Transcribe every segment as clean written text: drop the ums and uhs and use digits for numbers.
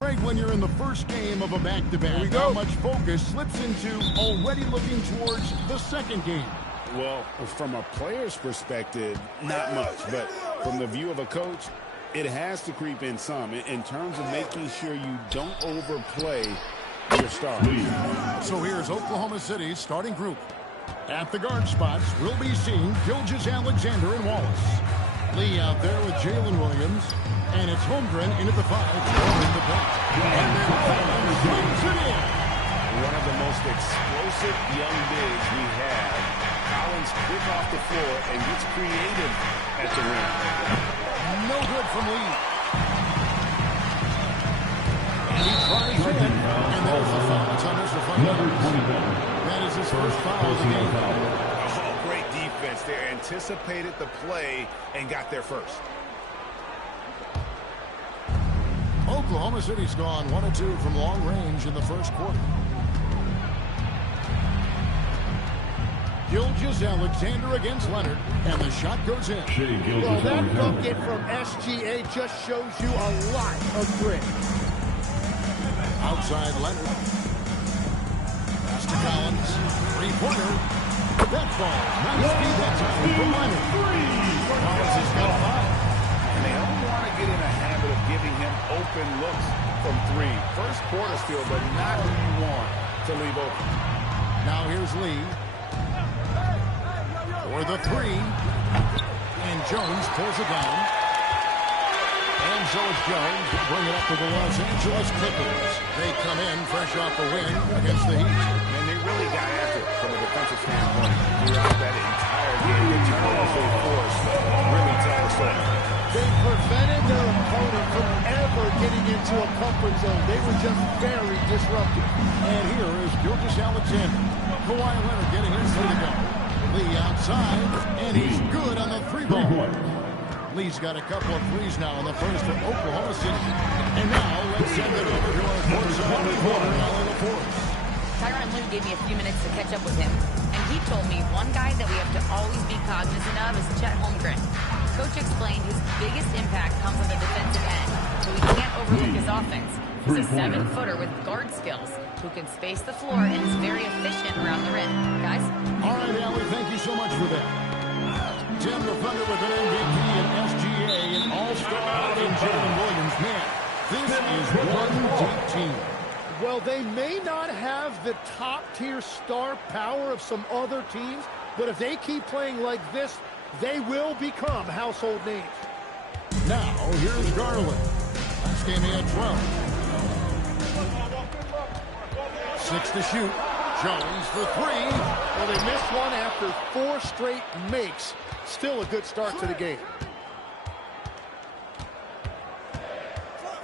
Right when you're in the first game of a back-to-back, how much focus slips into already looking towards the second game? Well, from a player's perspective, not much. But from the view of a coach, it has to creep in some in terms of making sure you don't overplay your star. So here's Oklahoma City's starting group. At the guard spots, we'll be seeing Gilgeous-Alexander and Wallace. Lee out there with Jalen Williams. And it's Holmgren in at the 5. In the back. And then Collins swings it in. One of the most explosive young bigs we have. Collins quick off the floor and gets creative at the rim. No good from Lee. And he tries in. And there's the foul. It's on Mr. That is his first foul of the game. Oh, great defense there. Anticipated the play and got there first. Oklahoma City's gone 1 of 2 from long range in the first quarter. Gilgeous-Alexander against Leonard, and the shot goes in. Well, that bucket from SGA just shows you a lot of grit. Outside Leonard. Pass to Collins. Three-pointer. That ball. Nice speed that time from Leonard. Collins has got 5. And they don't want to get in a habit of giving him open looks from 3. First quarter still, but not who you want to leave open. Now here's Lee. For the 3. And Jones pulls it down. And so it's Jones to bring it up to the Los Angeles Clippers. They come in fresh off the win against the Heat. And they really got after it from a defensive standpoint throughout that entire game. The turnovers they forced really tell the story. They prevented their opponent from ever getting into a comfort zone. They were just very disruptive. And here is Gilgeous-Alexander. Kawhi Leonard getting his free to go. Lee outside, and he's good on the 3-ball. Lee's got a couple of threes now in the first for Oklahoma City. And now let's send it over to our courtside reporter, Allie LaForce. Tyronn Lue gave me a few minutes to catch up with him, and he told me one guy that we have to always be cognizant of is Chet Holmgren. Coach explained his biggest impact comes on the defensive end, so we can't overlook his offense. He's a 7-footer with guard skills who can space the floor and is very efficient around the rim. Guys? All right, Allie, thank you so much for that. Tim the Thunder with an MVP and SGA and All-Star in Jalen Williams. Man, this is one deep team. Well, they may not have the top-tier star power of some other teams, but if they keep playing like this, they will become household names. Now, here's Garland. Last game he had 12. 6 to shoot. Jones for 3. Well, they missed one after 4 straight makes. Still a good start to the game.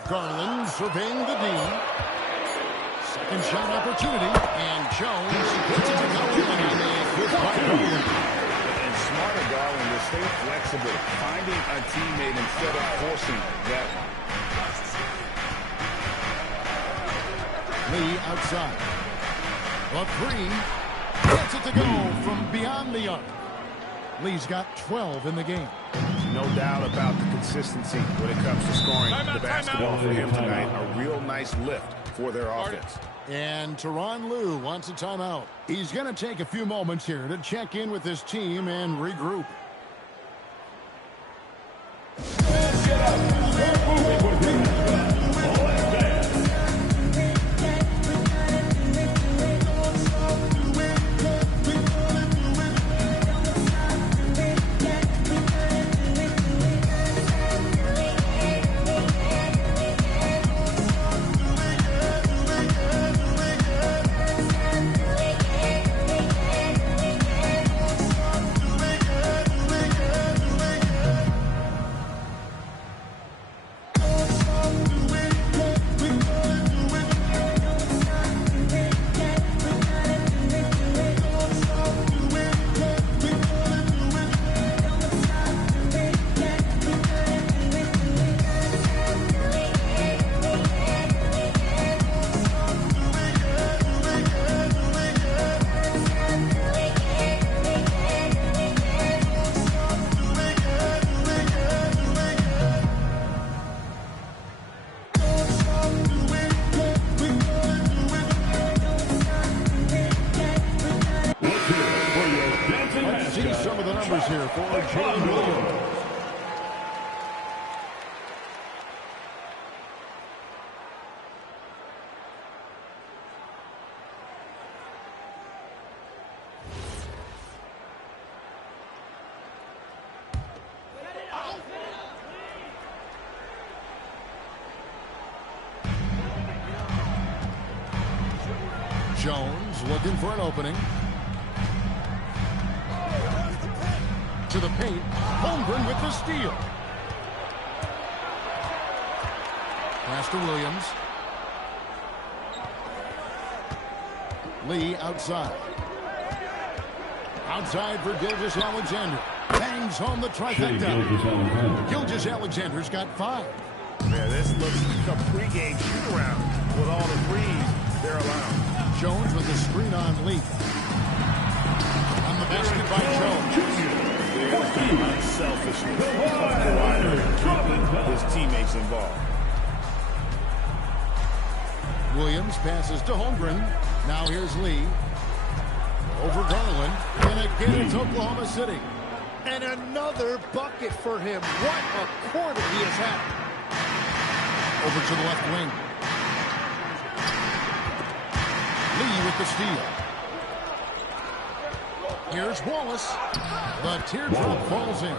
Garland surveying the D. Second shot opportunity. And Jones gets it to go. And smarter Garland will stay flexible, finding a teammate instead of forcing that one. Lee outside. A 3. Gets it to go from beyond the arc. Lee's got 12 in the game. No doubt about the consistency when it comes to scoring the basketball for him tonight. A real nice lift for their offense. And Tyronn Lue wants a timeout. He's going to take a few moments here to check in with his team and regroup. for Jalen Williams. Jones looking for an opening. To the paint. Holmgren with the steal. Pass to Williams. Lee outside. Outside for Gilgeous-Alexander. Bangs home the trifecta. Gilgeous-Alexander's got 5. Man, this looks like a pregame shoot-around with all the threes they're allowed. Jones with the screen on Lee. On the basket by Jones. There's the unselfishness of Kawhi keeping his teammates involved. Williams passes to Holmgren. Now here's Lee. Over Garland. And again it's Oklahoma City. And another bucket for him. What a quarter he has had. Over to the left wing. Lee with the steal. Here's Wallace. The teardrop falls in.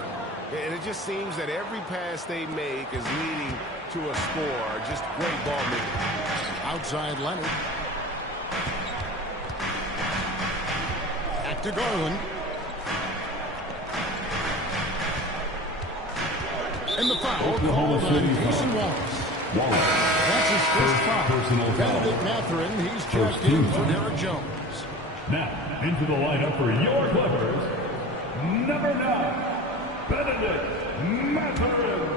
And it just seems that every pass they make is leading to a score. Just great ball making. Outside Leonard. Back to Garland. And the foul called on Cason Wallace. That's his first foul. Benedict Mathurin, he's checked in for Derek Jones. Now, into the lineup for your Clippers, number 9, Benedict Mathurin.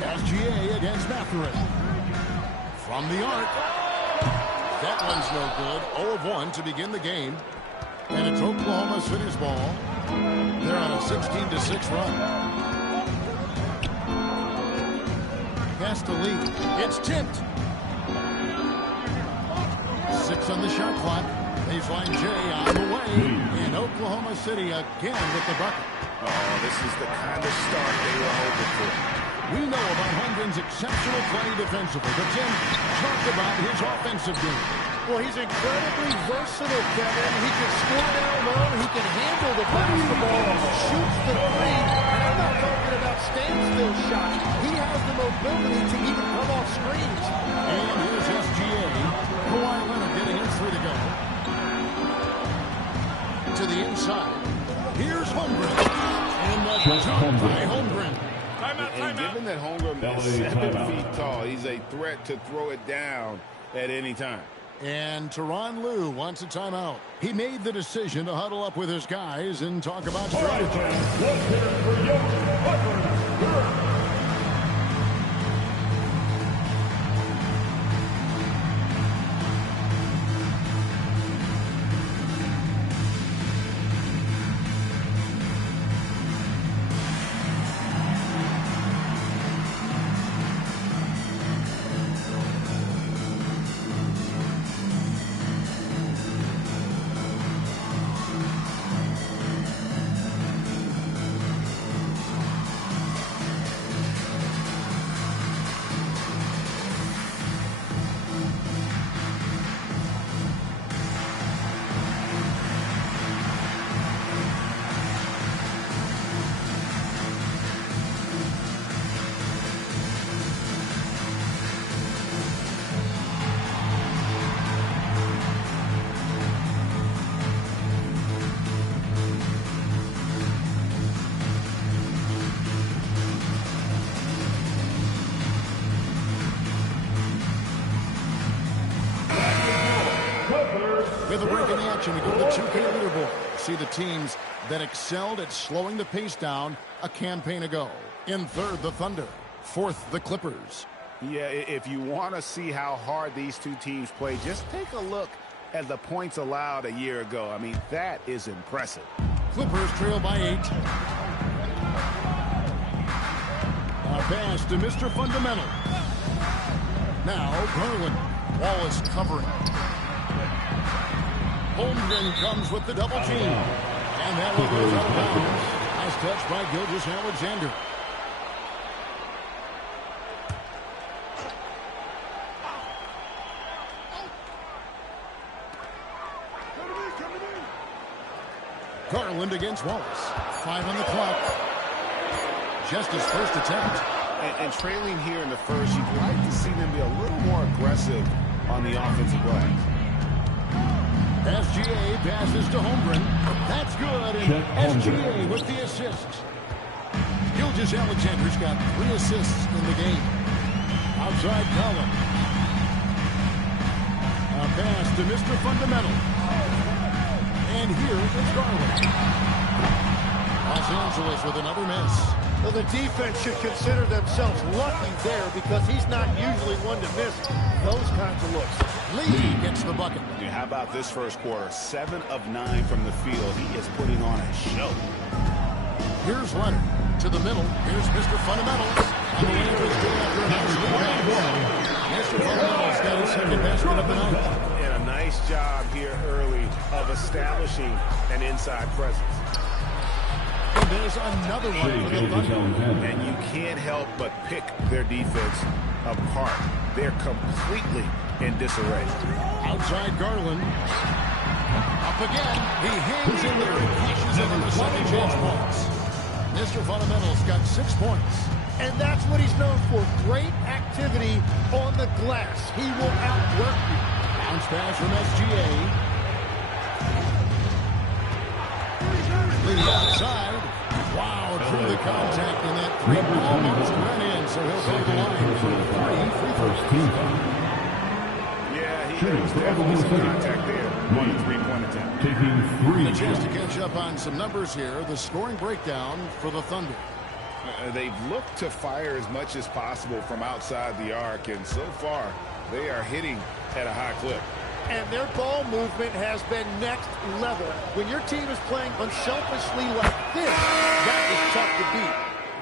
SGA against Mathurin. From the arc. That one's no good. 0 of 1 to begin the game. And it's Oklahoma City's ball. They're on a 16-6 run. Pass to Lee. It's tipped. 6 on the shot clock. Baseline J on the way. And Oklahoma City again with the bucket. Oh, this is the kind of start they were hoping for. We know about Holmgren's exceptional play defensively, but Tim, talk about his offensive game. Well, he's incredibly versatile, Kevin. He can score down low. He can handle the basketball, shoots the three. And I'm not talking about standstill shots. He has the mobility to even come off screens. And here's SGA. Kawhi Leonard getting his 3 to go. To the inside. Here's Holmgren. And the jump by Holmgren. And given that Holmgren is 7 feet tall, he's a threat to throw it down at any time. And Tyronn Lue wants a timeout. He made the decision to huddle up with his guys and talk about strategy. With a break in the action, we go to the 2K leaderboard. See the teams that excelled at slowing the pace down a campaign ago. In third, the Thunder. Fourth, the Clippers. Yeah, if you want to see how hard these two teams play, just take a look at the points allowed a year ago. I mean, that is impressive. Clippers trail by 8. A pass to Mr. Fundamental. Now, Garland. Wallace covering. Holmgren comes with the double team. And that one goes out of bounds. Nice touch by Gilgeous-Alexander. Garland against Wallace. 5 on the clock. Just his first attempt. And trailing here in the first, you'd like to see them be a little more aggressive on the offensive glass. SGA passes to Holmgren. That's good. And SGA with the assist. Gilgeous-Alexander's got 3 assists in the game. Outside Collins. A pass to Mr. Fundamental. And here is Garland. Los Angeles with another miss. Well, the defense should consider themselves lucky there because he's not usually one to miss those kinds of looks. Lee gets the bucket. Yeah, how about this first quarter? 7 of 9 from the field. He is putting on a show. Here's Leonard to the middle. Here's Mr. Fundamental. On the way to his goal after a nice rebound. Mr. Fundamental's got his second basket of the night. And a nice job here early of establishing an inside presence. And there's another one for the Thunder. And you can't help but pick their defense apart. They're completely in disarray. Outside Garland. Up again. He hangs in there and cashes in on the second chance points. Mr. Fundamental's got 6 points. And that's what he's known for. Great activity on the glass. He will outwork you. Bounce pass from SGA. Lee outside. Wow, through the contact, and that 3 almost went in, so he'll go to the line for 3 free throws. Yeah, there was definitely some contact there on the 3-point attempt. Taking 3. A chance to catch up on some numbers here. The scoring breakdown for the Thunder. They've looked to fire as much as possible from outside the arc, and so far, they are hitting at a high clip. And their ball movement has been next level. When your team is playing unselfishly like this, that is tough to beat.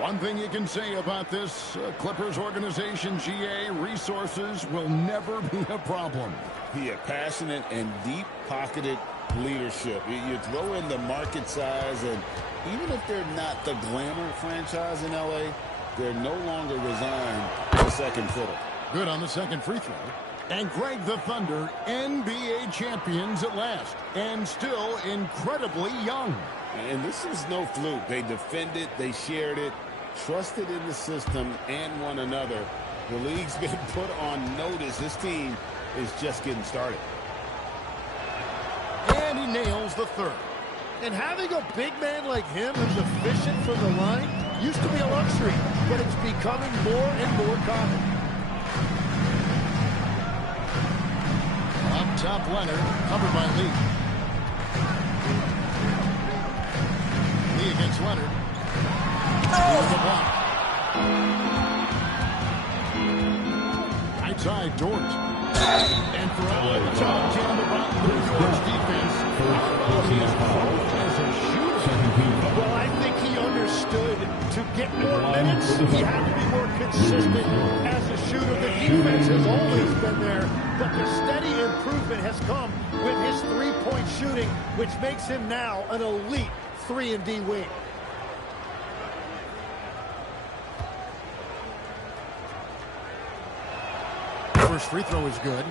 One thing you can say about this Clippers organization, GA, resources will never be a problem. He had passionate and deep-pocketed leadership. You throw in the market size, and even if they're not the glamour franchise in L.A., they're no longer resigned to second fiddle. Good on the second free throw. And Greg, the Thunder, NBA champions at last, and still incredibly young. And this is no fluke. They defended, they shared it, trusted in the system and one another. The league's been put on notice. This team is just getting started. And he nails the third. And having a big man like him who's efficient from the line used to be a luxury, but it's becoming more and more common. Up top, Leonard, covered by Lee. Lee against Leonard. Here's the block. Right side, Dort. And for all the talk, Jim, about Dort's defense, how about his growth as a shooter? Well, I think he understood to get more minutes, he had to be more consistent as a shooter. The defense has always been there, but the steady improvement has come with his three-point shooting, which makes him now an elite 3-and-D wing. First free throw is good.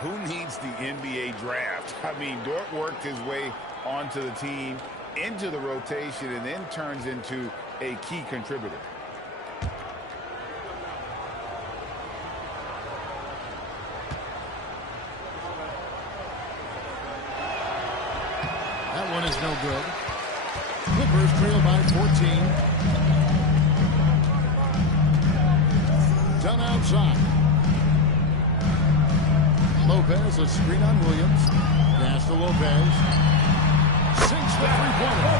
Who needs the NBA draft? I mean, Dort worked his way onto the team, into the rotation, and then turns into a key contributor. That one is no good. Clippers trail by 14. Done outside. Lopez, a screen on Williams. Pass to Lopez. Sinks the three-pointer.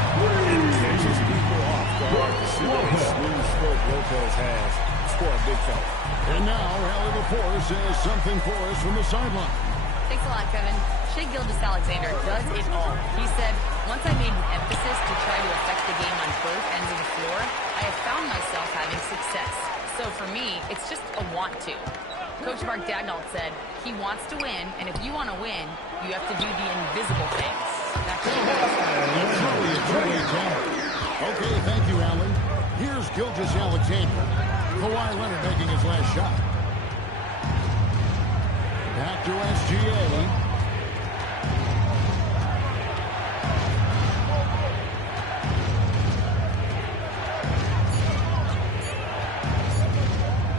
It catches people off guard. See what a smooth stroke Lopez has. Score a big fella. And now, Allie Lepore says something for us from the sideline. Thanks a lot, Kevin. Shai Gilgeous-Alexander does it all. He said, once I made an emphasis to try to affect the game on both ends of the floor, I have found myself having success. So for me, it's just a want to. Coach Mark Daigneault said he wants to win, and if you want to win, you have to do the invisible things. Back to you guys. Truly a two-way game. Okay, thank you, Allen. Here's Gilgeous-Alexander. Kawhi Leonard making his last shot. Back to SGA.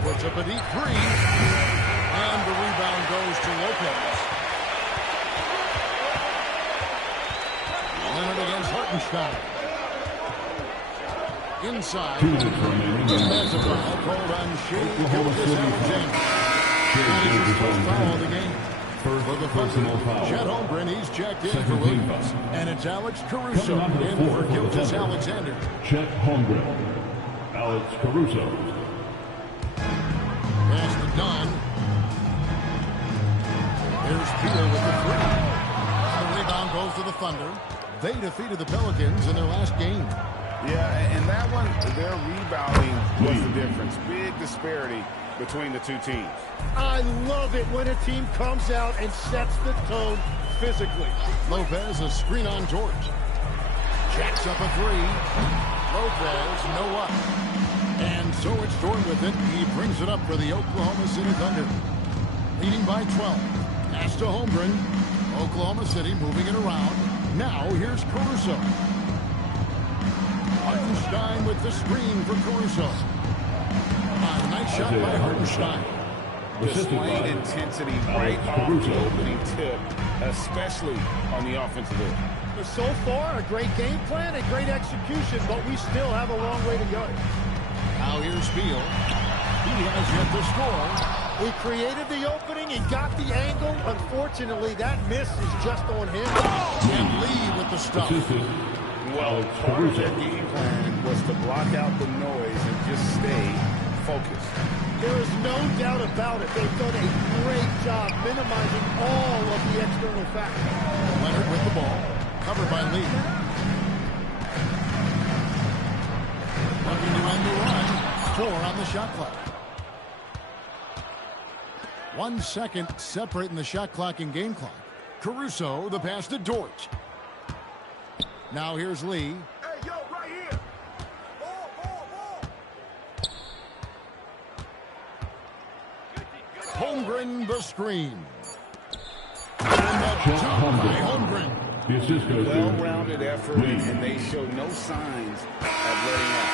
Puts up a deep three. And the rebound goes to Lopez. Leonard against Hartenstein. Inside. There's a foul called on Shea Gilgeous-Alexander. That is his first foul of the game. For the personal foul. Chet Holmgren, he's checked in for Williams. And it's Alex Caruso in for Gilgeous-Alexander. Chet Holmgren. Alex Caruso. Pass to Dunn. Here's Beal with the three. And the rebound goes to the Thunder. They defeated the Pelicans in their last game. Yeah, and that one, their rebounding was the difference. Big disparity between the two teams. I love it when a team comes out and sets the tone physically. Lopez, a screen on George. Jacks up a three. Lopez, no up. And so it's Jordan with it. He brings it up for the Oklahoma City Thunder. Leading by 12. Pass to Holmgren. Oklahoma City moving it around. Now here's Caruso. Hartenstein with the screen for Caruso. A nice shot by Hartenstein. Displaying intensity right on the opening tip, especially on the offensive end. So far, a great game plan and great execution, but we still have a long way to go. Now here's Beal. He has yet to score. We created the opening, he got the angle. Unfortunately, that miss is just on him. And Lee with the stop. Well, part of their game plan was to block out the noise and just stay focused. There is no doubt about it. They've done a great job minimizing all of the external factors. Leonard with the ball. Covered by Lee. Looking to end the run. 4 on the shot clock. 1 second separating the shot clock and game clock. Caruso, the pass to Dort. Now here's Lee. Hey, yo, right here. Ball. Holmgren the screen. And the jump by Holmgren. The assist goes to Well-rounded effort, and they show no signs of letting up.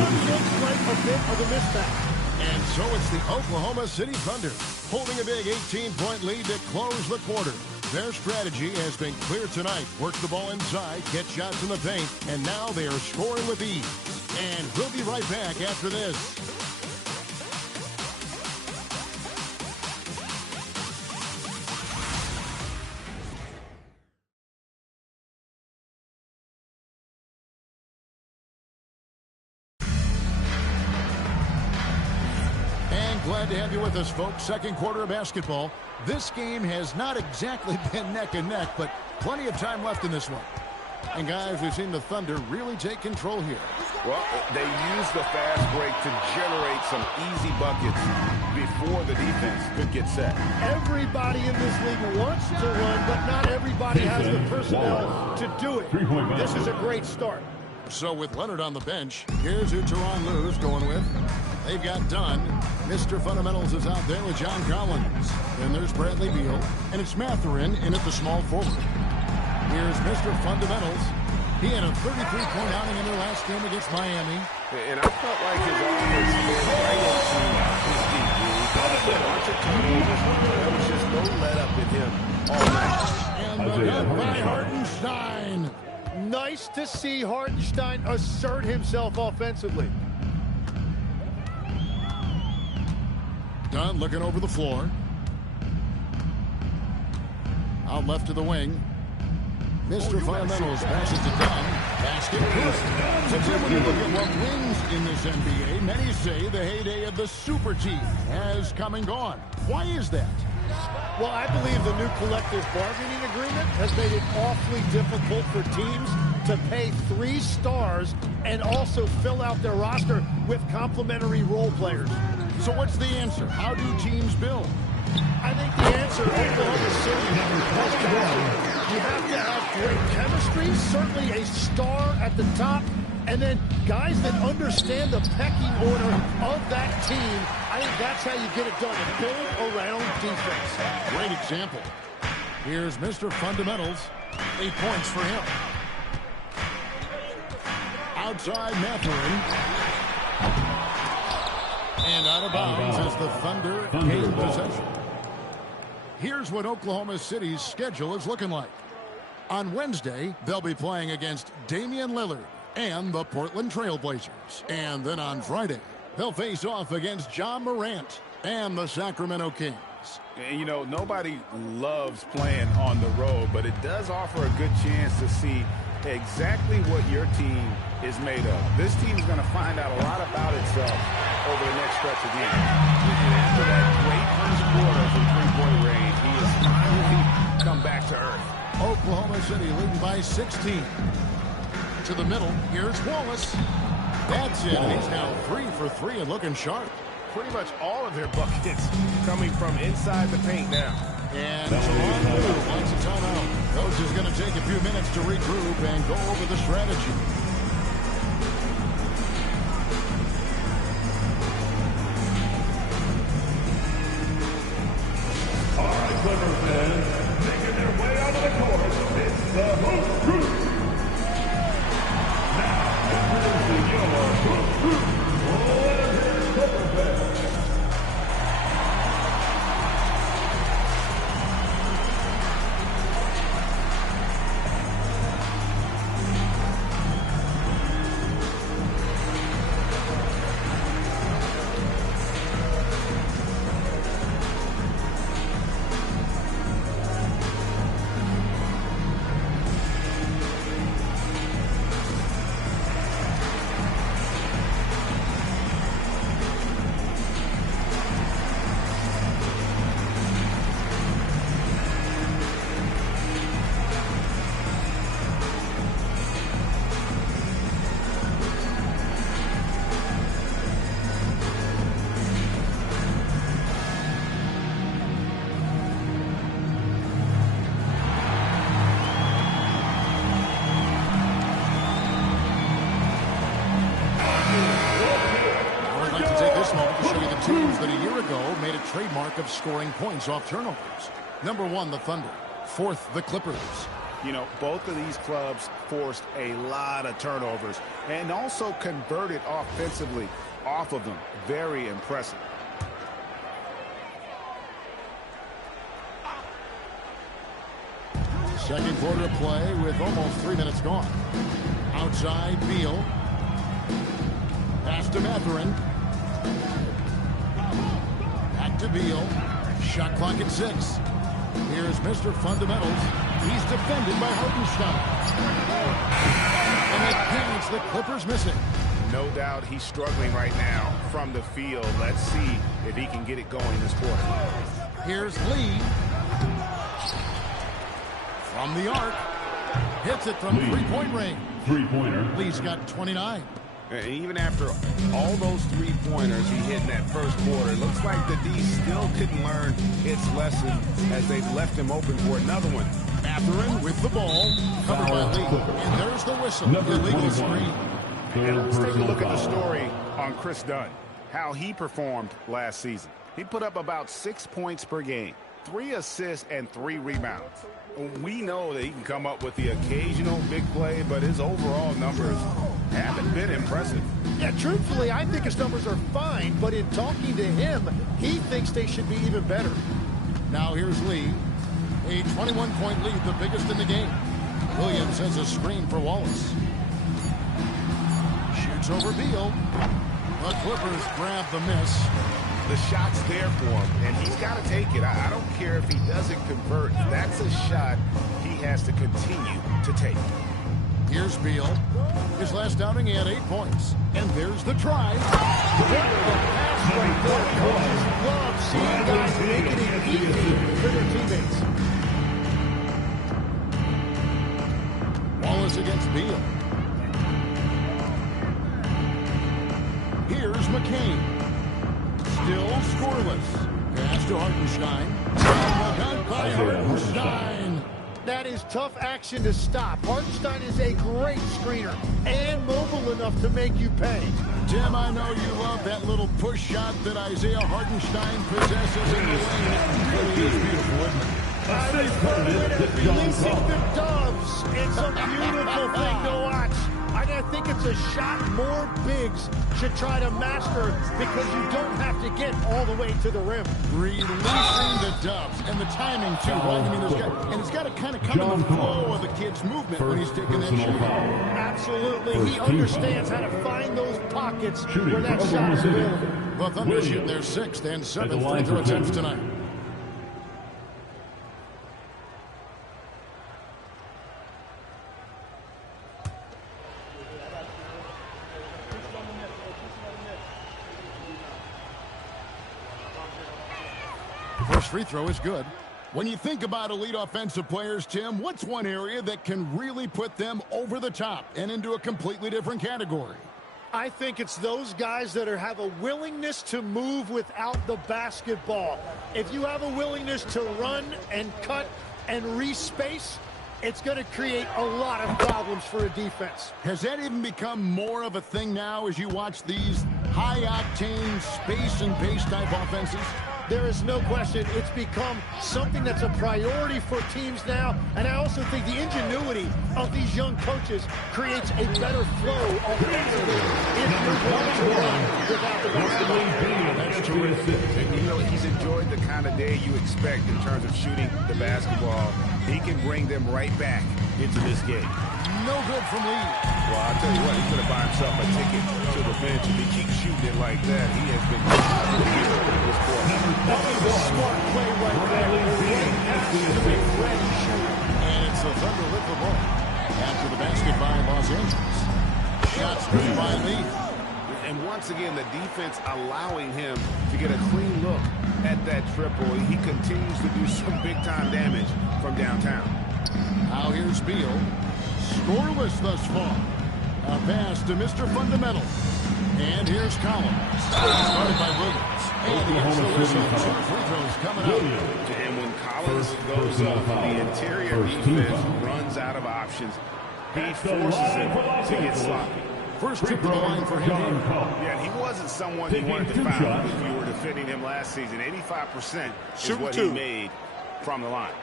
Looks like a bit of a mismatch. And so it's the Oklahoma City Thunder holding a big 18-point lead to close the quarter. Their strategy has been clear tonight. Work the ball inside, get shots in the paint, and now they are scoring with ease. And we'll be right back after this. Glad to have you with us, folks. Second quarter of basketball. This game has not exactly been neck and neck, but plenty of time left in this one. And guys, we've seen the Thunder really take control here. Well, they use the fast break to generate some easy buckets before the defense could get set. Everybody in this league wants to run, but not everybody has the personnel to do it. This is a great start. So with Leonard on the bench, here's who Tyronn Lue's going with. They've got Dunn. Mr. Fundamentals is out there with John Collins. Then there's Bradley Beal. And it's Mathurin in at the small forward. Here's Mr. Fundamentals. He had a 33-point outing in their last game against Miami. And I felt like his offense was right up to his deep. A bunch of turnovers. There was just no let-up in him all night. And the dunk by Hartenstein. Nice to see Hartenstein assert himself offensively. Dunn looking over the floor. Out left to the wing. Mr. Fundamentals passes to Dunn. Basket good. So Tim, when you look at what wins in this NBA, many say the heyday of the super team has come and gone. Why is that? Well, I believe the new collective bargaining agreement has made it awfully difficult for teams to pay 3 stars and also fill out their roster with complementary role players. So what's the answer? How do teams build? I think the answer, Oklahoma City, has got to. You have to have great chemistry, certainly a star at the top, and then guys that understand the pecking order of that team. I think that's how you get it done, and build around defense. Great example. Here's Mr. Fundamentals. 8 points for him. Outside Mathurin. And out of bounds as the Thunder gain possession. Here's what Oklahoma City's schedule is looking like. On Wednesday, they'll be playing against Damian Lillard and the Portland Trail Blazers. And then on Friday, they'll face off against Ja Morant and the Sacramento Kings. And, you know, nobody loves playing on the road, but it does offer a good chance to see exactly what your team is made of. This team's going to find out a lot about itself over the next stretch of games. And after that great first quarter from three-point range, he has finally come back to earth. Oklahoma City leading by 16. To the middle, here's Wallace. That's it. He's now 3 for 3 and looking sharp. Pretty much all of their buckets coming from inside the paint now. And Javon Lou wants a timeout. Coach is going to take a few minutes to regroup and go over the strategy. All right, Clippers fans, making their way out of the court. It's the Hoop Crew. Now, introducing your Hoop Crew. Clippers fans. Trademark of scoring points off turnovers. Number 1, the Thunder. 4th, the Clippers. You know, both of these clubs forced a lot of turnovers and also converted offensively off of them. Very impressive. Second quarter play with almost 3 minutes gone. Outside, Beal. Pass to Mathurin. To Beal. Shot clock at 6. Here's Mr. Fundamentals. He's defended by Hartenstein. And it paints the Clippers missing. No doubt he's struggling right now from the field. Let's see if he can get it going this quarter. Here's Lee. From the arc. Hits it from three-point range. Three-pointer. Lee's got 29. And even after all those three-pointers he hit in that first quarter, it looks like the D still didn't learn its lesson as they've left him open for another one. Mathurin with the ball, covered by Lee. And there's the whistle. Illegal screen. And let's take a look at the story on Chris Dunn, how he performed last season. He put up about 6 points per game, 3 assists, and 3 rebounds. We know that he can come up with the occasional big play, but his overall numbers haven't been impressive. Yeah, truthfully, I think his numbers are fine, but in talking to him, he thinks they should be even better. Now here's Lee. A 21-point lead, the biggest in the game. Williams has a screen for Wallace. Shoots over Beal. The Clippers grab the miss. The shot's there for him, and he's got to take it. I don't care if he doesn't convert. That's a shot he has to continue to take. Here's Beal. His last outing, he had 8 points. And there's the try. Coaches love seeing guys make it easy for their teammates. Wallace against Beal. Here's McCain. still scoreless. Pass to Hartenstein. Dunk by Hartenstein. That is tough action to stop. Hartenstein is a great screener and mobile enough to make you pay. Tim, I know you love that little push shot that Isaiah Hartenstein possesses in the lane. It really is beautiful, isn't it? Releasing the Doves. It's a beautiful thing to watch. I think it's a shot more bigs should try to master because you don't have to get all the way to the rim. Releasing the Doves and the timing too, right? I mean, it's got to kind of come in the flow of the kid's movement when he's taking that shot. Absolutely. He understands how to find those pockets where that shot is available. The Thunder shoot their 6th and 7th free throw attempts tonight. First free throw is good. When you think about elite offensive players, Tim, what's one area that can really put them over the top and into a completely different category? I think it's those guys that have a willingness to move without the basketball. If you have a willingness to run and cut and respace, it's going to create a lot of problems for a defense. Has that even become more of a thing now as you watch these high-octane space and pace type offenses? There is no question it's become something that's a priority for teams now, and I also think the ingenuity of these young coaches creates a better flow offensively if you're going to run without the basketball. That's terrific. And you know, he's enjoyed the kind of day you expect in terms of shooting the basketball. He can bring them right back into this game. No good from Lee. Well, I'll tell you what, he's going to buy himself a ticket to the bench. If he keeps shooting it like that, he has been this quarter. That was a smart play right there. To be ready shooting. And it's the Thunder with the ball. After the basket by Los Angeles. Shots made by Lee. And once again, the defense allowing him to get a clean look at that triple. He continues to do some big-time damage from downtown. Now here's Beal. Scoreless thus far. A pass to Mr. Fundamental. And here's Collins. Started by Williams. And he gets the whistle. Two free throws coming up. And when Collins goes up, the interior defense runs out of options. He forces him to get sloppy. First trip to the line for him. Yeah, he wasn't someone you wanted to foul if you were defending him last season. 85% is what he made from the line.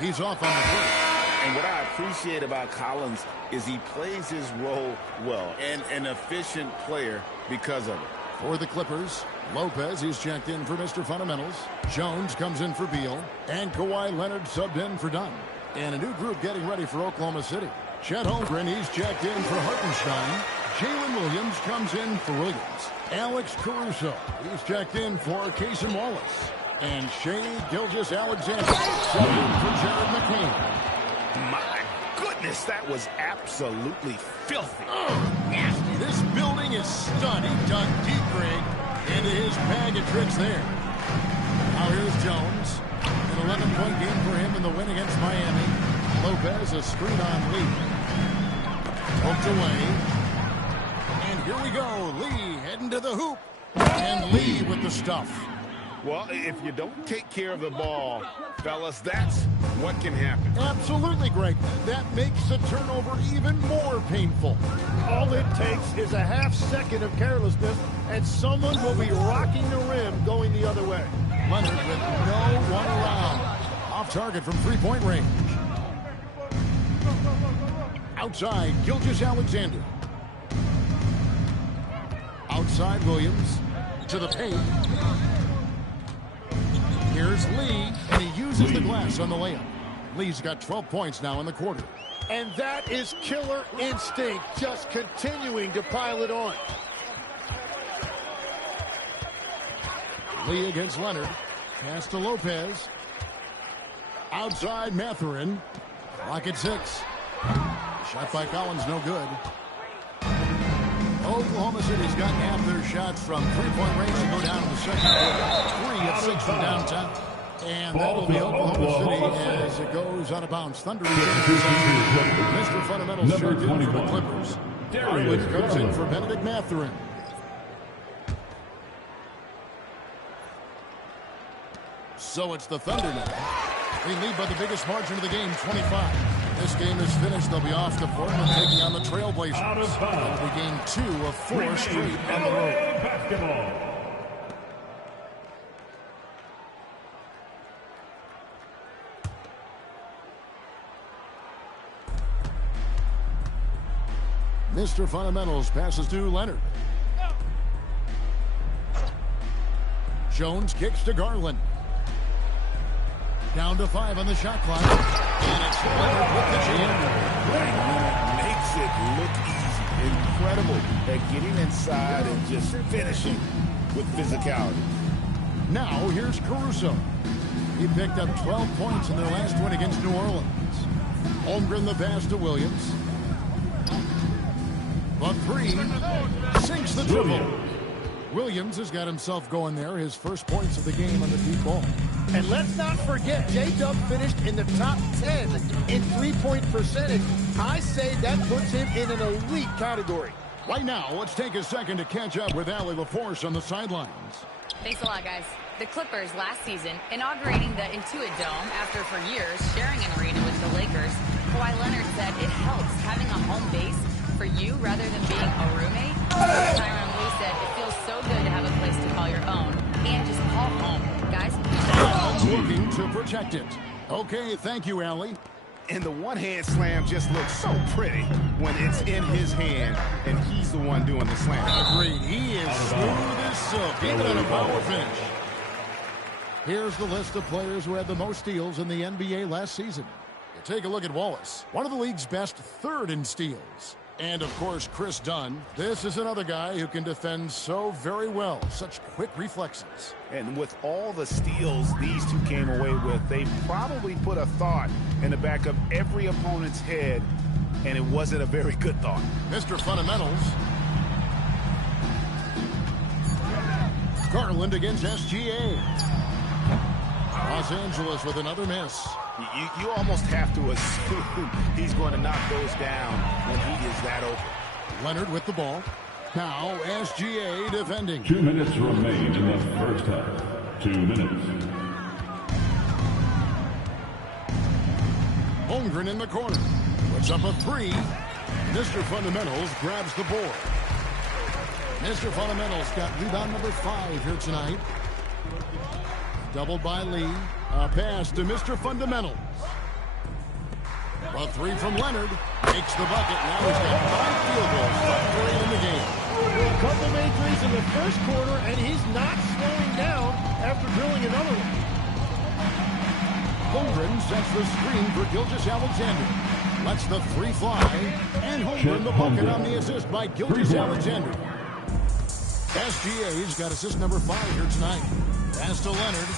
He's off on the first. And what I appreciate about Collins is he plays his role well and an efficient player because of it. For the Clippers, Lopez, he's checked in for Mr. Fundamentals. Jones comes in for Beal. And Kawhi Leonard subbed in for Dunn. And a new group getting ready for Oklahoma City. Chet Holmgren, he's checked in for Hartenstein. Jalen Williams comes in for Williams. Alex Caruso, he's checked in for Cason Wallace. And Shai Gilgeous-Alexander subbed in for Jared McCain. My goodness, that was absolutely filthy. Oh, nasty. This building is stunned. He dug deep, Greg, into his bag of tricks there. Now here's Jones. An 11-point game for him in the win against Miami. Lopez, a screen on Lee. Poked away. And here we go. Lee heading to the hoop. And Lee with the stuff. Well, if you don't take care of the ball, fellas, that's what can happen. Absolutely, Greg. That makes the turnover even more painful. All it takes is a half second of carelessness, and someone will be rocking the rim going the other way. Leonard with no one around. Off target from three-point range. Outside, Gilgeous-Alexander. Outside, Williams. To the paint. Here's Lee, and he uses the glass on the layup. Lee's got 12 points now in the quarter. And that is killer instinct, just continuing to pile it on. Lee against Leonard. Pass to Lopez. Outside, Mathurin. Clock at 6. Shot by Collins, no good. Oklahoma City's gotten half their shots from three-point range to go down in the second quarter. 3 of 6 from downtown. And that'll be Oklahoma City as it goes out of bounds. Thunder Mr. Fundamentals checked in for the Clippers. Garland comes in for Benedict Mathurin. So it's the Thunder now. They lead by the biggest margin of the game, 25. This game is finished. They'll be off to Portland taking on the Trailblazers. It'll be game 2 of 4 straight on the road. Basketball. Mr. Fundamentals passes to Leonard. Jones kicks to Garland. Down to 5 on the shot clock. And it's Leonard with the jam. Makes it look easy. Incredible at getting inside and just finishing with physicality. Now here's Caruso. He picked up 12 points in their last win against New Orleans. Holmgren the pass to Williams. The 3 sinks the dribble. Williams has got himself going there. His first points of the game on the deep ball. And let's not forget, J-Dub finished in the top 10 in three-point percentage. I say that puts him in an elite category. Right now, let's take a second to catch up with Allie LaForce on the sidelines. Thanks a lot, guys. The Clippers last season inaugurating the Intuit Dome after for years sharing an arena with the Lakers. Kawhi Leonard said it helps having a home base for you rather than being a roommate. Tyronn Lue said it feels so good to have a place to call your own and just call home. Guys, looking to protect it. Okay, thank you, Allie. And the one-hand slam just looks so pretty when it's in his hand and he's the one doing the slam. Agreed. He is smooth as silk, even on a power finish. Here's the list of players who had the most steals in the NBA last season. You take a look at Wallace, one of the league's best, 3rd in steals. And, of course, Chris Dunn. This is another guy who can defend so very well. Such quick reflexes. And with all the steals these two came away with, they probably put a thought in the back of every opponent's head, and it wasn't a very good thought. Mr. Fundamentals. Garland against SGA. Los Angeles with another miss. You almost have to assume he's going to knock those down when he is that open. Leonard with the ball. Now SGA defending. 2 minutes remain in the first half. 2 minutes. Holmgren in the corner. Puts up a 3. Mr. Fundamentals grabs the board. Mr. Fundamentals got rebound number 5 here tonight. Doubled by Lee. A pass to Mr. Fundamentals. A 3 from Leonard. Makes the bucket. Now he's got 5 field goals. 5 in the game. A couple made threes in the first quarter, and he's not slowing down after drilling another one. Holmgren sets the screen for Gilgeous-Alexander. Lets the 3 fly. And Holmgren the bucket on the assist by Gilgeous-Alexander. SGA's got assist number 5 here tonight. Pass to Leonard.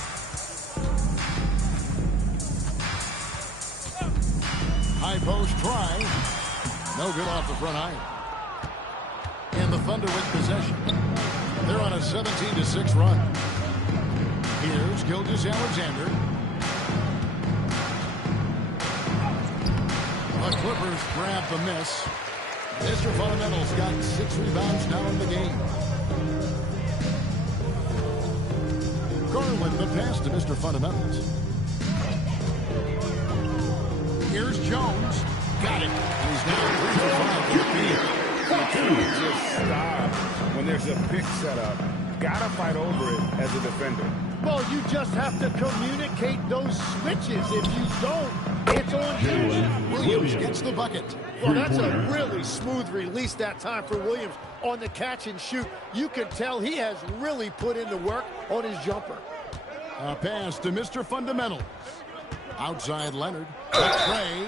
High post try. No good off the front iron. And the Thunder with possession. They're on a 17-6 run. Here's Gilgeous-Alexander. The Clippers grab the miss. Mr. Fundamentals got 6 rebounds now in the game. Garland the pass to Mr. Fundamentals. Here's Jones. Got it. And he's now 3 for 5 in the field. Just stop when there's a pick set up. Gotta fight over it as a defender. Well, you just have to communicate those switches. If you don't, it's on you. Williams gets the bucket. Well, that's a really smooth release that time for Williams on the catch and shoot. You can tell he has really put in the work on his jumper. A pass to Mr. Fundamentals. Outside Leonard. Trey.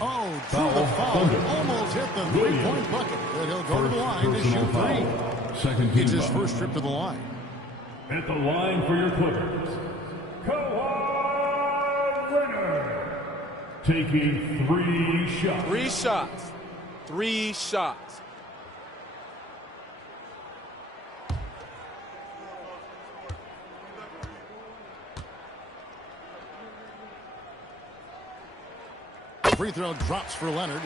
Oh, through the foul. Almost hit the 3-point bucket. But he'll go to the line to shoot 3. Second It's his first trip to the line. At the line for your Clippers, Kawhi Leonard, taking 3 shots. 3 shots. 3 shots. free throw drops for Leonard.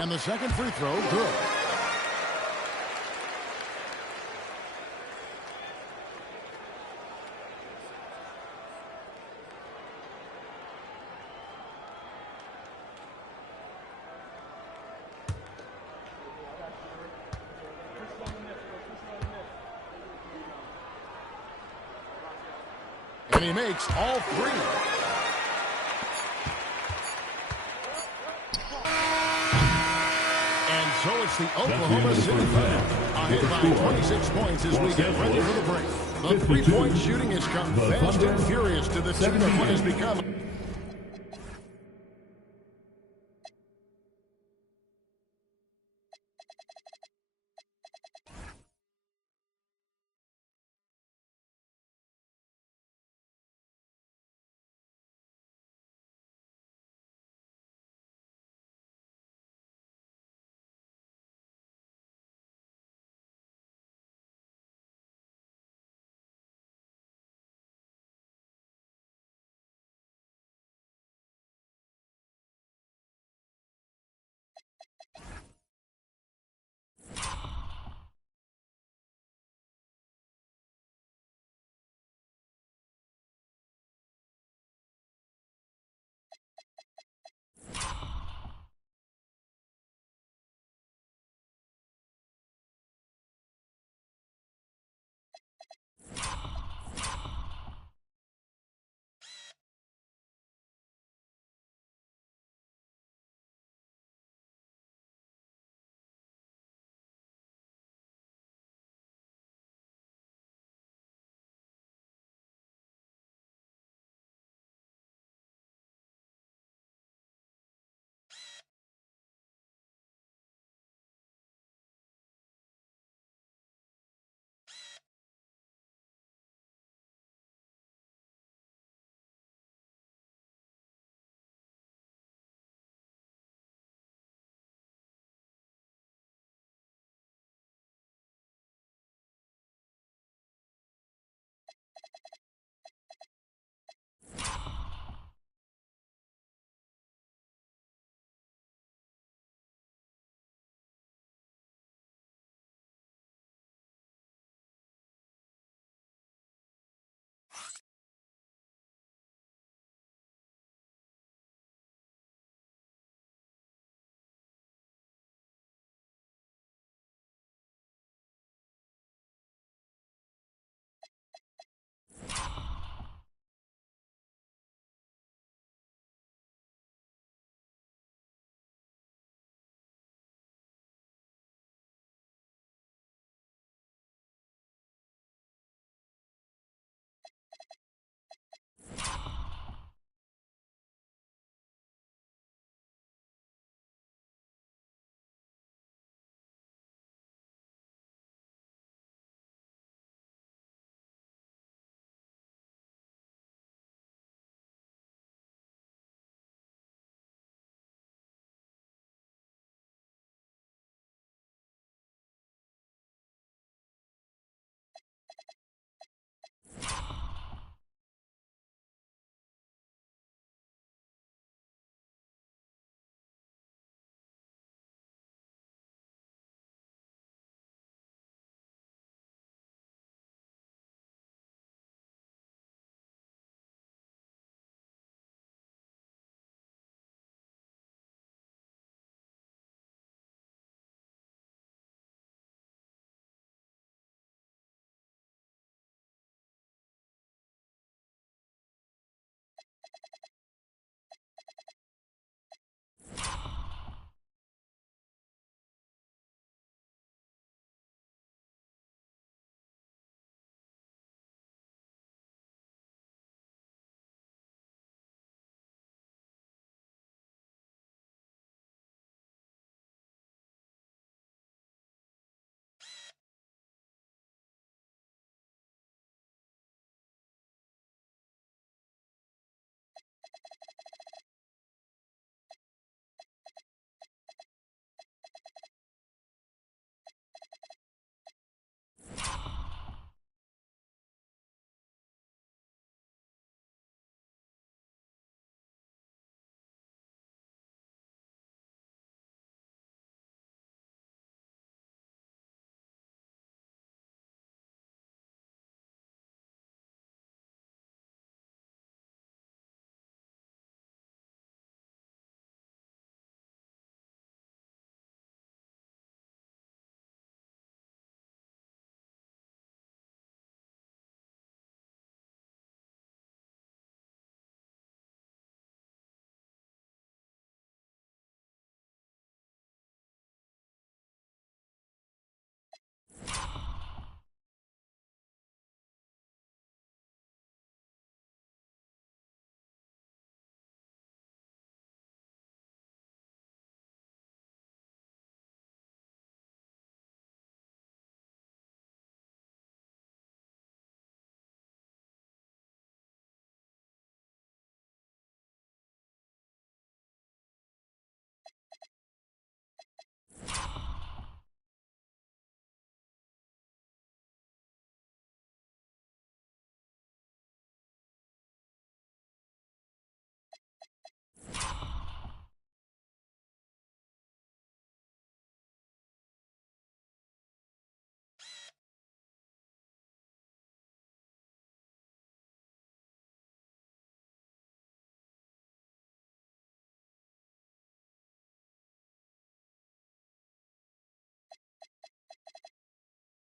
And the second free throw, good. And he makes all three. So it's the Oklahoma City Thunder ahead by 26 points as we get ready for the break. The three-point shooting has come fast and furious to the tune of what has become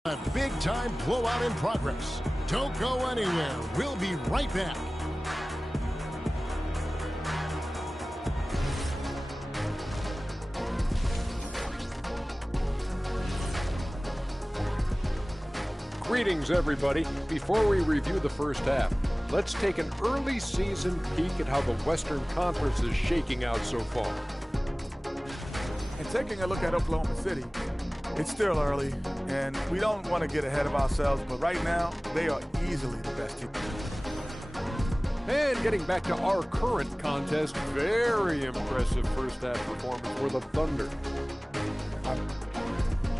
A big-time blowout in progress. Don't go anywhere. We'll be right back. Greetings, everybody. Before we review the first half, let's take an early season peek at how the Western Conference is shaking out so far. And taking a look at Oklahoma City, it's still early, and we don't want to get ahead of ourselves, but right now, they are easily the best team. And getting back to our current contest, very impressive first half performance for the Thunder.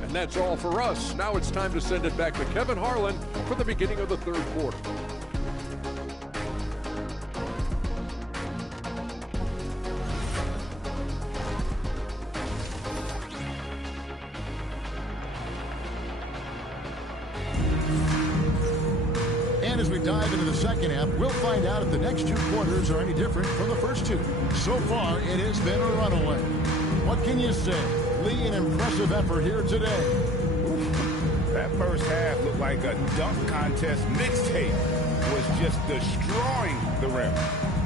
And that's all for us. Now it's time to send it back to Kevin Harlan for the beginning of the third quarter. And as we dive into the second half, we'll find out if the next two quarters are any different from the first two. So far, it has been a runaway. What can you say? Lee, an impressive effort here today. That first half looked like a dunk contest mixtape. Was just destroying the rim.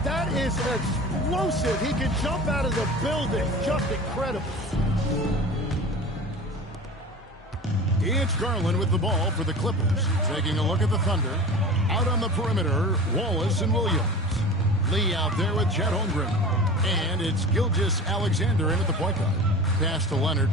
That is explosive. He can jump out of the building. Just incredible. It's Garland with the ball for the Clippers. Taking a look at the Thunder. Out on the perimeter, Wallace and Williams. Lee out there with Chet Holmgren. And it's Gilgeous-Alexander in at the point guard. Pass to Leonard.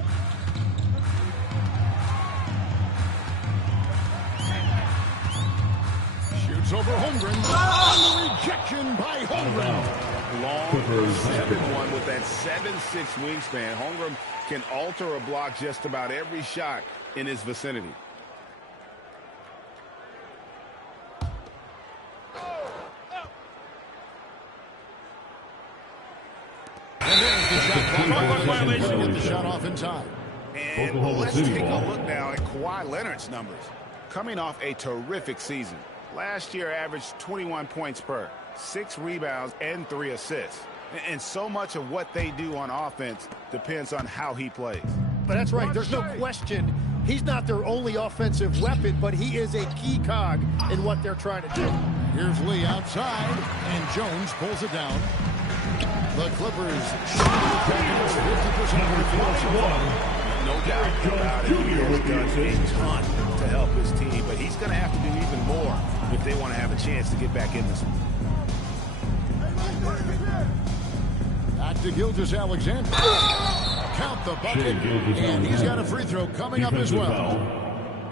Shoots over Holmgren. And the rejection by Holmgren. Long 7-1 with that 7'6" wingspan. Holmgren can alter a block just about every shot in his vicinity. And there's the shot. Get the shot off in time. And let's take a look now at Kawhi Leonard's numbers. Coming off a terrific season. Last year averaged 21 points per, 6 rebounds, and 3 assists. And so much of what they do on offense depends on how he plays. But that's right. There's no question. He's not their only offensive weapon, but he is a key cog in what they're trying to do. Here's Lee outside, and Jones pulls it down. The Clippers shooting the 50% of the field so far. No doubt about it. He has done a ton to help his team, but he's going to have to do even more if they want to have a chance to get back in this one. Back to Gilgeous-Alexander. Count the bucket, and he's got a free throw coming up as well.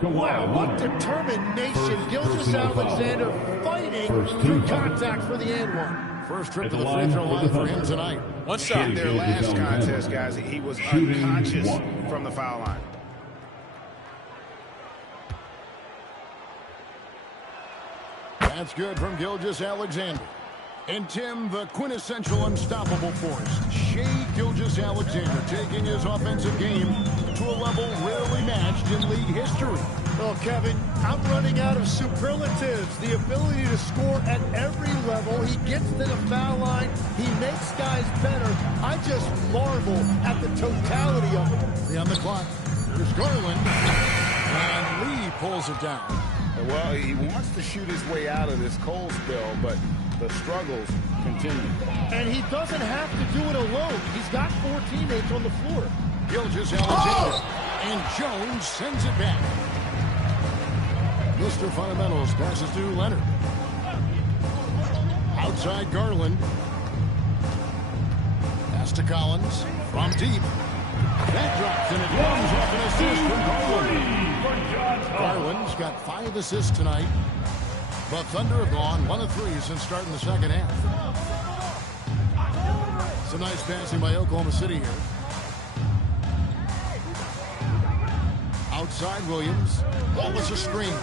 Wow, what determination. Gilgeous-Alexander fighting through contact for the and one. First trip to the free throw line for him tonight. One shot. In their last contest, guys, he was unconscious from the foul line. That's good from Gilgeous-Alexander. And Tim, the quintessential unstoppable force, Shai Gilgeous-Alexander, taking his offensive game to a level rarely matched in league history. Well, Kevin, I'm running out of superlatives. The ability to score at every level. He gets to the foul line. He makes guys better. I just marvel at the totality of it. 3 on the clock. Here's Garland. And Lee pulls it down. Well, he wants to shoot his way out of this cold spell, but the struggles continue. And he doesn't have to do it alone. He's got 4 teammates on the floor. Gilgeous-Alexander. And Jones sends it back. Mr. Fundamentals passes to Leonard. Outside Garland. Pass to Collins. From deep. That drops, and it comes off an assist from Garland. Garland's got 5 assists tonight. But Thunder have gone 1 of 3 since starting the second half. Some nice passing by Oklahoma City here. Outside Williams. Wallace a screen.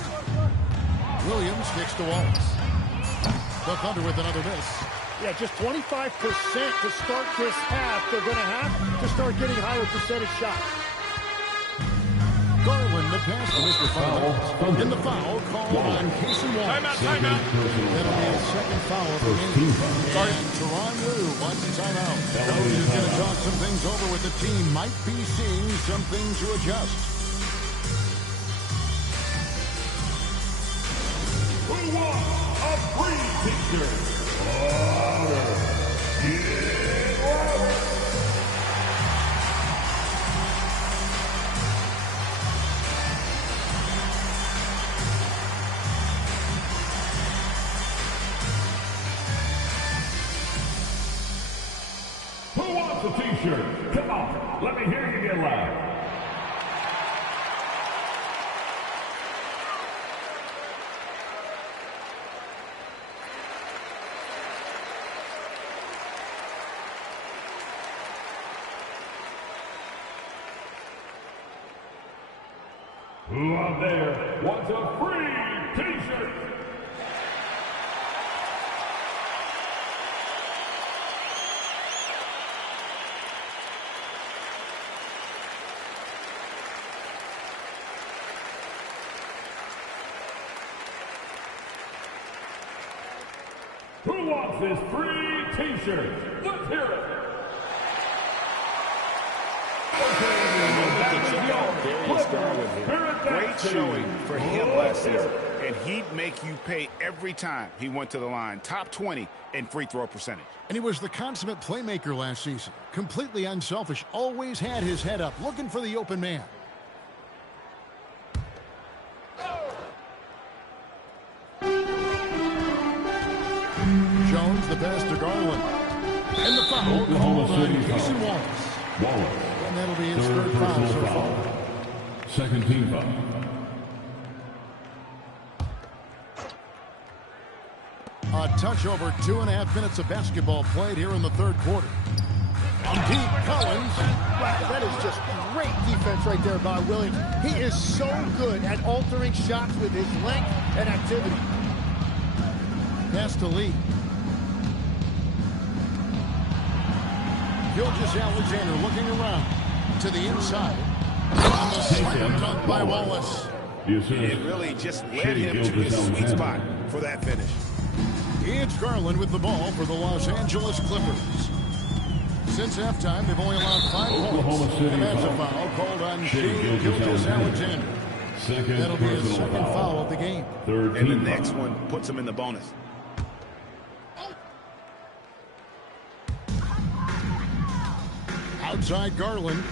Williams kicks to Wallace. The Thunder with another miss. Yeah, just 25% to start this half. They're going to have to start getting higher percentage shots. Garland, the pass to Mr. Fundamentals. In the foul, call on Cason Wallace. Timeout. That'll be a second foul for him. And Tyronn Lue wants a timeout. Coach is going to talk some things over with the team. Might be seeing some things to adjust. Who wants a free t-shirt? Louder. Get louder. Who wants a t-shirt? Come on, let me hear you get loud. Who out there wants a free t-shirt? Who wants this free t-shirt? Let's hear it. Darius Garland here. Great showing for him last season, and he'd make you pay every time he went to the line. Top 20 in free throw percentage. And he was the consummate playmaker last season. Completely unselfish, always had his head up, looking for the open man. Jones, the pass to Garland. And the foul called on Jason Wallace. And that'll be his third foul so far. Second team foul. A touch over 2.5 minutes of basketball played here in the third quarter. On deep, Collins. Wow, that is just great defense right there by Williams. He is so good at altering shots with his length and activity. Pass to Lee. Gilgeous-Alexander looking around to the inside. On the slam dunk by Wallace. It really just led him to his sweet spot for that finish. It's Garland with the ball for the Los Angeles Clippers. Since halftime, they've only allowed 5 points. And that's a foul called on Shai Gilgeous-Alexander. That'll be his second foul of the game. And the next one puts him in the bonus. Outside Garland.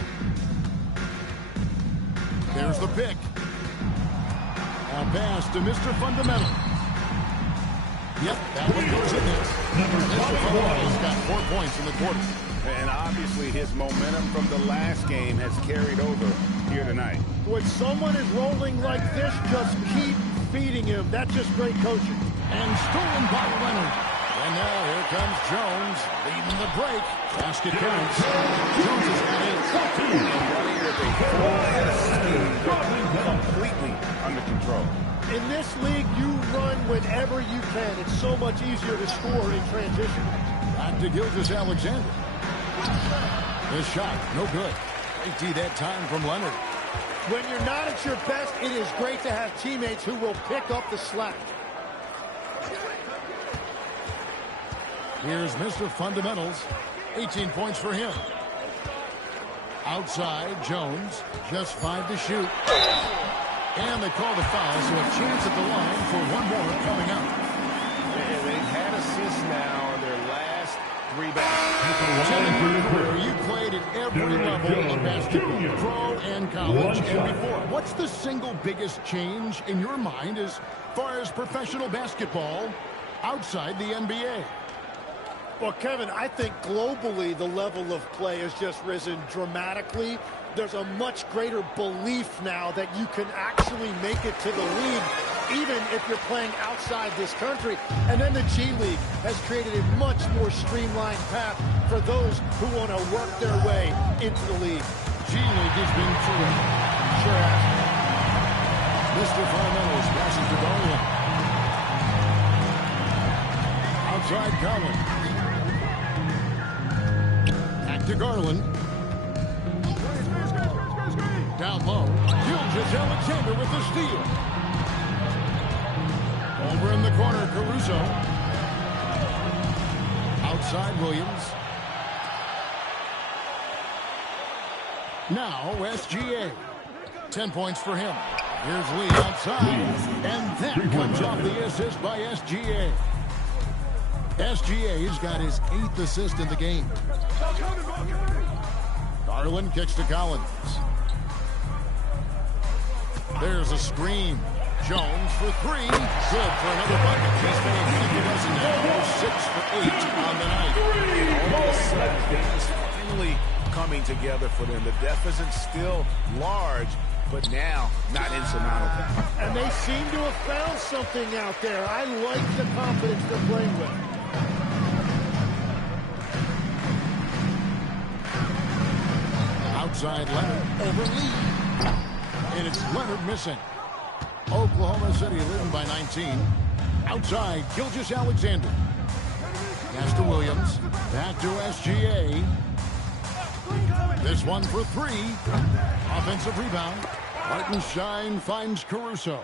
There's the pick. A pass to Mr. Fundamental. Yep, that one goes in there. Mr. Fundamental's got 4 points in the quarter. And obviously his momentum from the last game has carried over here tonight. When someone is rolling like this, just keep feeding him. That's just great coaching. And stolen by Leonard. And now here comes Jones leading the break. Basket counts. Jones has got 8. Completely under control. In this league, you run whenever you can. It's so much easier to score in transition. Back to Gilgeous-Alexander. This shot, no good. Great D that time from Leonard. When you're not at your best, it is great to have teammates who will pick up the slack. Here's Mr. Fundamentals. 18 points for him. Outside, Jones. Just 5 to shoot. And they call the foul, so a chance at the line for one more coming up. And they've had assists now in their last 3 baskets. You played at every level of basketball, pro and college and before. What's the single biggest change in your mind as far as professional basketball outside the NBA? Well, Kevin, I think globally the level of play has just risen dramatically. There's a much greater belief now that you can actually make it to the league, even if you're playing outside this country. And then the G League has created a much more streamlined path for those who want to work their way into the league. G League has been terrific. Sure has. Mr. Fundamentals passes to Garland. Outside Garland. Back to Garland. Down low. Gilgeous-Alexander with the steal. Over in the corner, Caruso. Outside Williams. Now SGA. 10 points for him. Here's Lee outside, and that comes off the assist by SGA. SGA's got his 8th assist in the game. Garland kicks to Collins. There's a screen. Jones for 3. Good for another bucket. He's made half a dozen now. 6 for 8 on the night. And all of a sudden, things finally coming together for them. The deficit's still large, but now not insurmountable. And they seem to have found something out there. I like the confidence they're playing with. Outside Leonard over Lee. And it's Leonard missing. Oklahoma City leading by 19. Outside, Gilgeous-Alexander. Pass to Williams. Back to SGA. This one for 3. Offensive rebound. Hartenstein finds Caruso.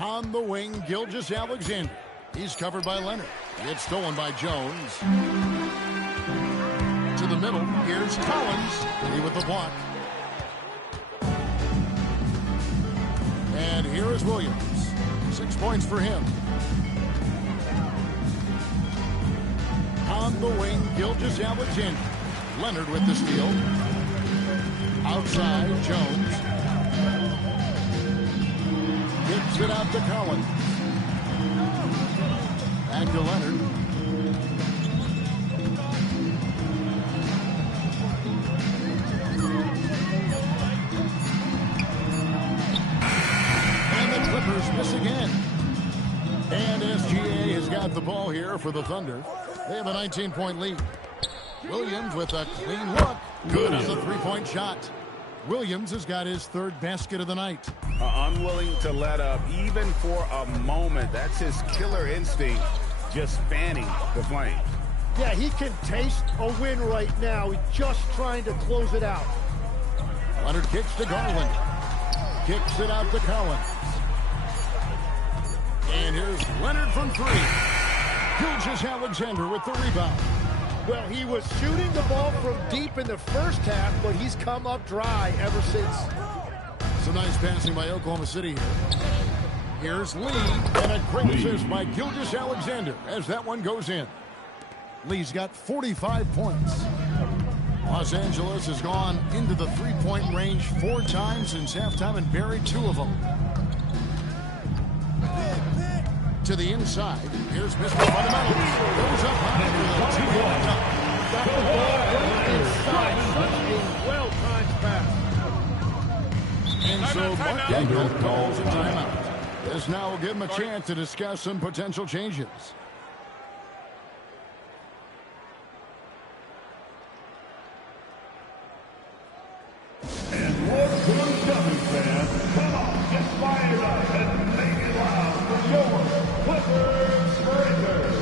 On the wing, Gilgeous-Alexander. He's covered by Leonard. It's stolen by Jones. To the middle, here's Collins. He with the block. And here is Williams. 6 points for him. On the wing, Gilgeous-Alexander. Leonard with the steal. Outside, Jones. Kicks it out to Collins. Back to Leonard. Miss again. And SGA has got the ball here for the Thunder. They have a 19-point lead. Williams with a clean look. Good on the three-point shot. Williams has got his 3rd basket of the night. Unwilling to let up even for a moment. That's his killer instinct, just fanning the flame. Yeah, he can taste a win right now. He's just trying to close it out. Leonard kicks to Garland. Kicks it out to Collins. And here's Leonard from 3. Gilgeous-Alexander with the rebound. Well, he was shooting the ball from deep in the first half, but he's come up dry ever since. Some nice passing by Oklahoma City here. Here's Lee, and a great assist by Gilgeous-Alexander as that one goes in. Lee's got 45 points. Los Angeles has gone into the three-point range 4 times since halftime and buried 2 of them. To the inside. Here's Mr. Fundamentals. Goes up high for the 2-point dunk. Got the ball right inside. Such a well-timed pass. And so Mark Daigneault calls a timeout. This now will give him a chance to discuss some potential changes. And North Coast Southern fans, come on, get fired up and make it loud for your Clippers Breakers.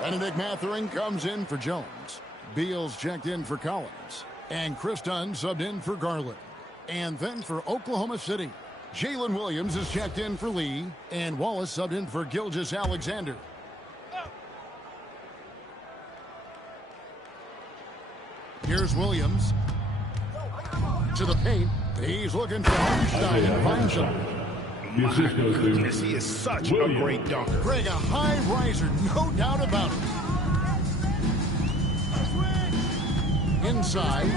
Benedict Mathurin comes in for Jones. Beals checked in for Collins. And Chris Dunn subbed in for Garland. And then for Oklahoma City, Jalen Williams is checked in for Lee. And Wallace subbed in for Gilgeous-Alexander. Here's Williams. To the paint. He's looking for Hartenstein and finds him. He is such a great dunker. Greg, a high riser, no doubt about it. inside.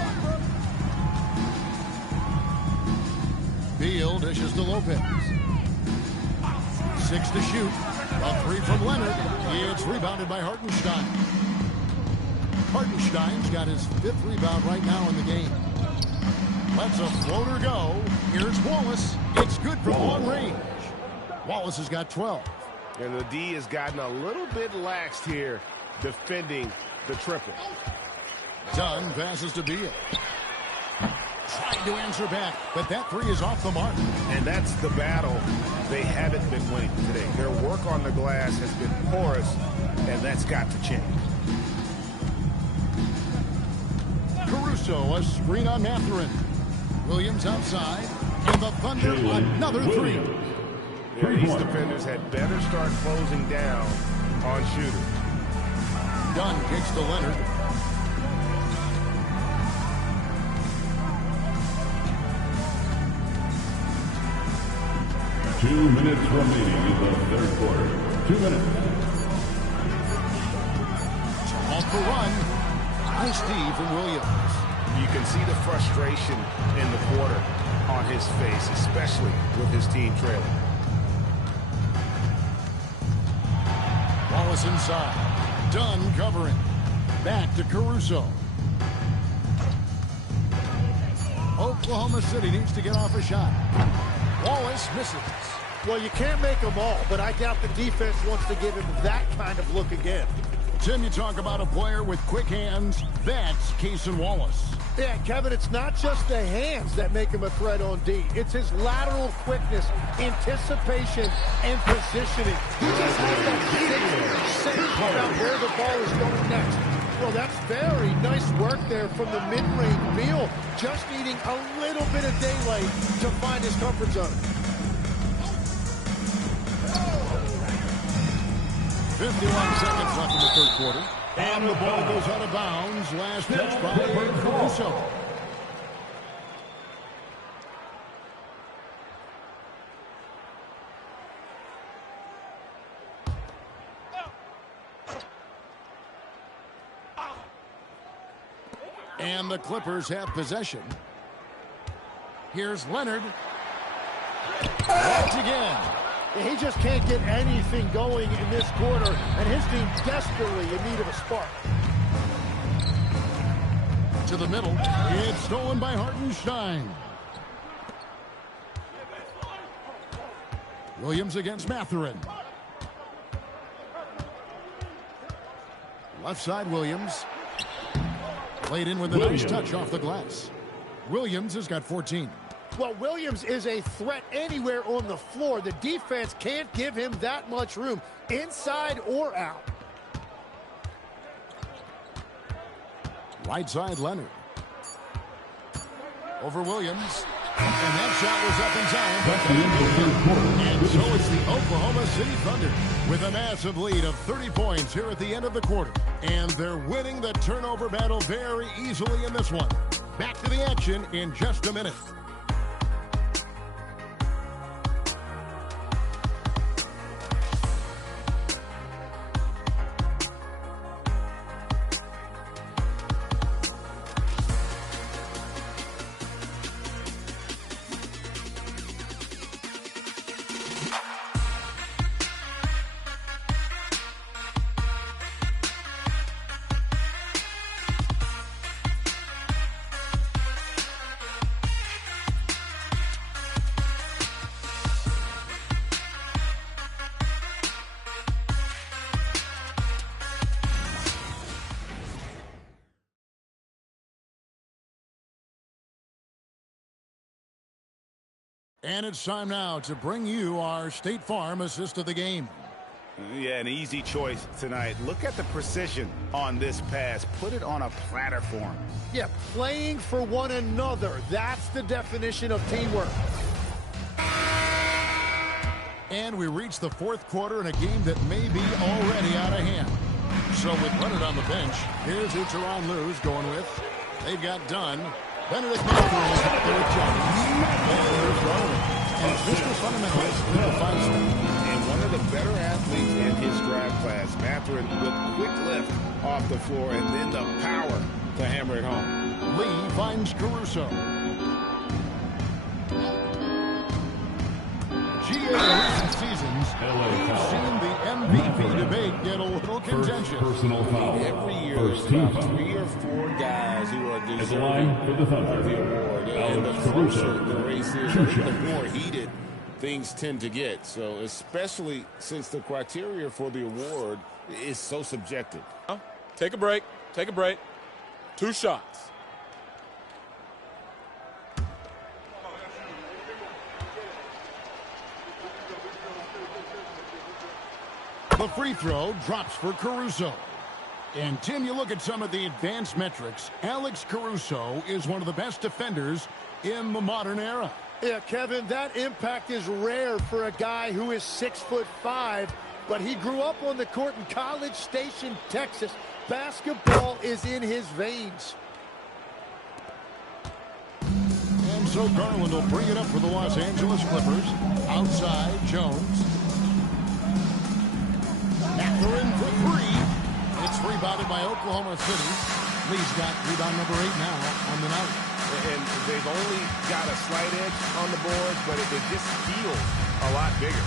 Beal dishes to Lopez. 6 to shoot. A 3 from Leonard. It's rebounded by Hartenstein. Hartenstein's got his 5th rebound right now in the game. Lets a floater go. Here's Wallace. It's good from long range. Wallace has got 12. And the D has gotten a little bit laxed here defending the triple. Dunn passes to Beal. Trying to answer back, but that 3 is off the mark. And that's the battle they haven't been winning today. Their work on the glass has been porous, and that's got to change. Caruso, a screen on Mathurin. Williams outside, and the Thunder another 3. Yeah, these defenders had better start closing down on shooters. Dunn kicks to Leonard. Two minutes remaining in the third quarter. 2 minutes. Off the run. Nice D from Williams. You can see the frustration in the quarter on his face, especially with his team trailing. Wallace inside. Dunn covering. Back to Caruso. Oklahoma City needs to get off a shot. Wallace misses. Well, you can't make them all, but I doubt the defense wants to give him that kind of look again. Tim, you talk about a player with quick hands. That's Cason Wallace. Yeah, Kevin, it's not just the hands that make him a threat on D. It's his lateral quickness, anticipation, and positioning. He just has that sense about where the ball is going next. Well, that's very nice work there from the mid-range. Beal just needing a little bit of daylight to find his comfort zone. 51 seconds left in the third quarter. And the ball goes out of bounds. Last touch by Caruso. And the Clippers have possession. Here's Leonard. Once again. He just can't get anything going in this quarter, and his team desperately in need of a spark. To the middle. It's stolen by Hartenstein. Williams against Mathurin. Left side Williams. Played in with a nice touch off the glass. Williams has got 14. Well, Williams is a threat anywhere on the floor. The defense can't give him that much room, inside or out. Right side Leonard. Over Williams. And that shot was up in time. And so it's the Oklahoma City Thunder with a massive lead of 30 points here at the end of the quarter. And they're winning the turnover battle very easily in this one. Back to the action in just a minute. And it's time now to bring you our State Farm assist of the game. Yeah, an easy choice tonight. Look at the precision on this pass. Put it on a platter form. Yeah, playing for one another. That's the definition of teamwork. And we reach the fourth quarter in a game that may be already out of hand. So with Leonard on the bench, here's who Tyronn Lue's going with. They've got Dunn. Benedict Mathurin is out there with Jones. And there's Donovan. And it's Mr. Fundamentalist with the Feinstein. And one of the better athletes in his draft class, Mathurin, with quick lift off the floor and then the power to hammer it home. Lee finds Caruso. GA in recent seasons, we've seen the MVP debate get a little contentious. Personal foul. Every year, First there's team about foul. 3 or 4 guys who are At the deserving line for the Thunder, of the award. And the Alex closer Caruso. the race is, Two the shots. more heated things tend to get. So especially since the criteria for the award is so subjective. Take a break. Take a break. 2 shots. The free throw drops for Caruso. And, Tim, you look at some of the advanced metrics. Alex Caruso is one of the best defenders in the modern era. Yeah, Kevin, that impact is rare for a guy who is 6'5", but he grew up on the court in College Station, Texas. Basketball is in his veins. And so Garland will bring it up for the Los Angeles Clippers. Outside, Jones. Mathurin for 3. It's rebounded by Oklahoma City. Lee's got rebound number 8 now on the night. And they've only got a slight edge on the boards, but it just feels a lot bigger.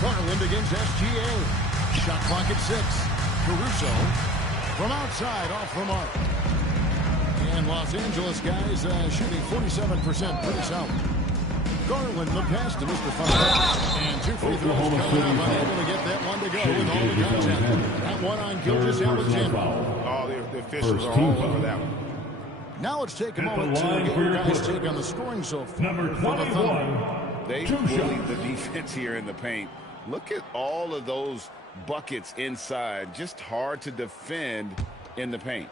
Garland against SGA. Shot clock at 6. Caruso from outside off the mark. And Los Angeles guys shooting 47%, pretty solid. Garland, the pass to Mr. Fontaine. And 2 free throws coming up, unable to get that one to go with all the content. That one on Gilgeous-Alexander. Oh, the officials are all over that one. Now let's take a moment to get your guys' take on the scoring so far. Number for the Thunder. 21. They bullied the defense here in the paint. Look at all of those buckets inside. Just hard to defend in the paint.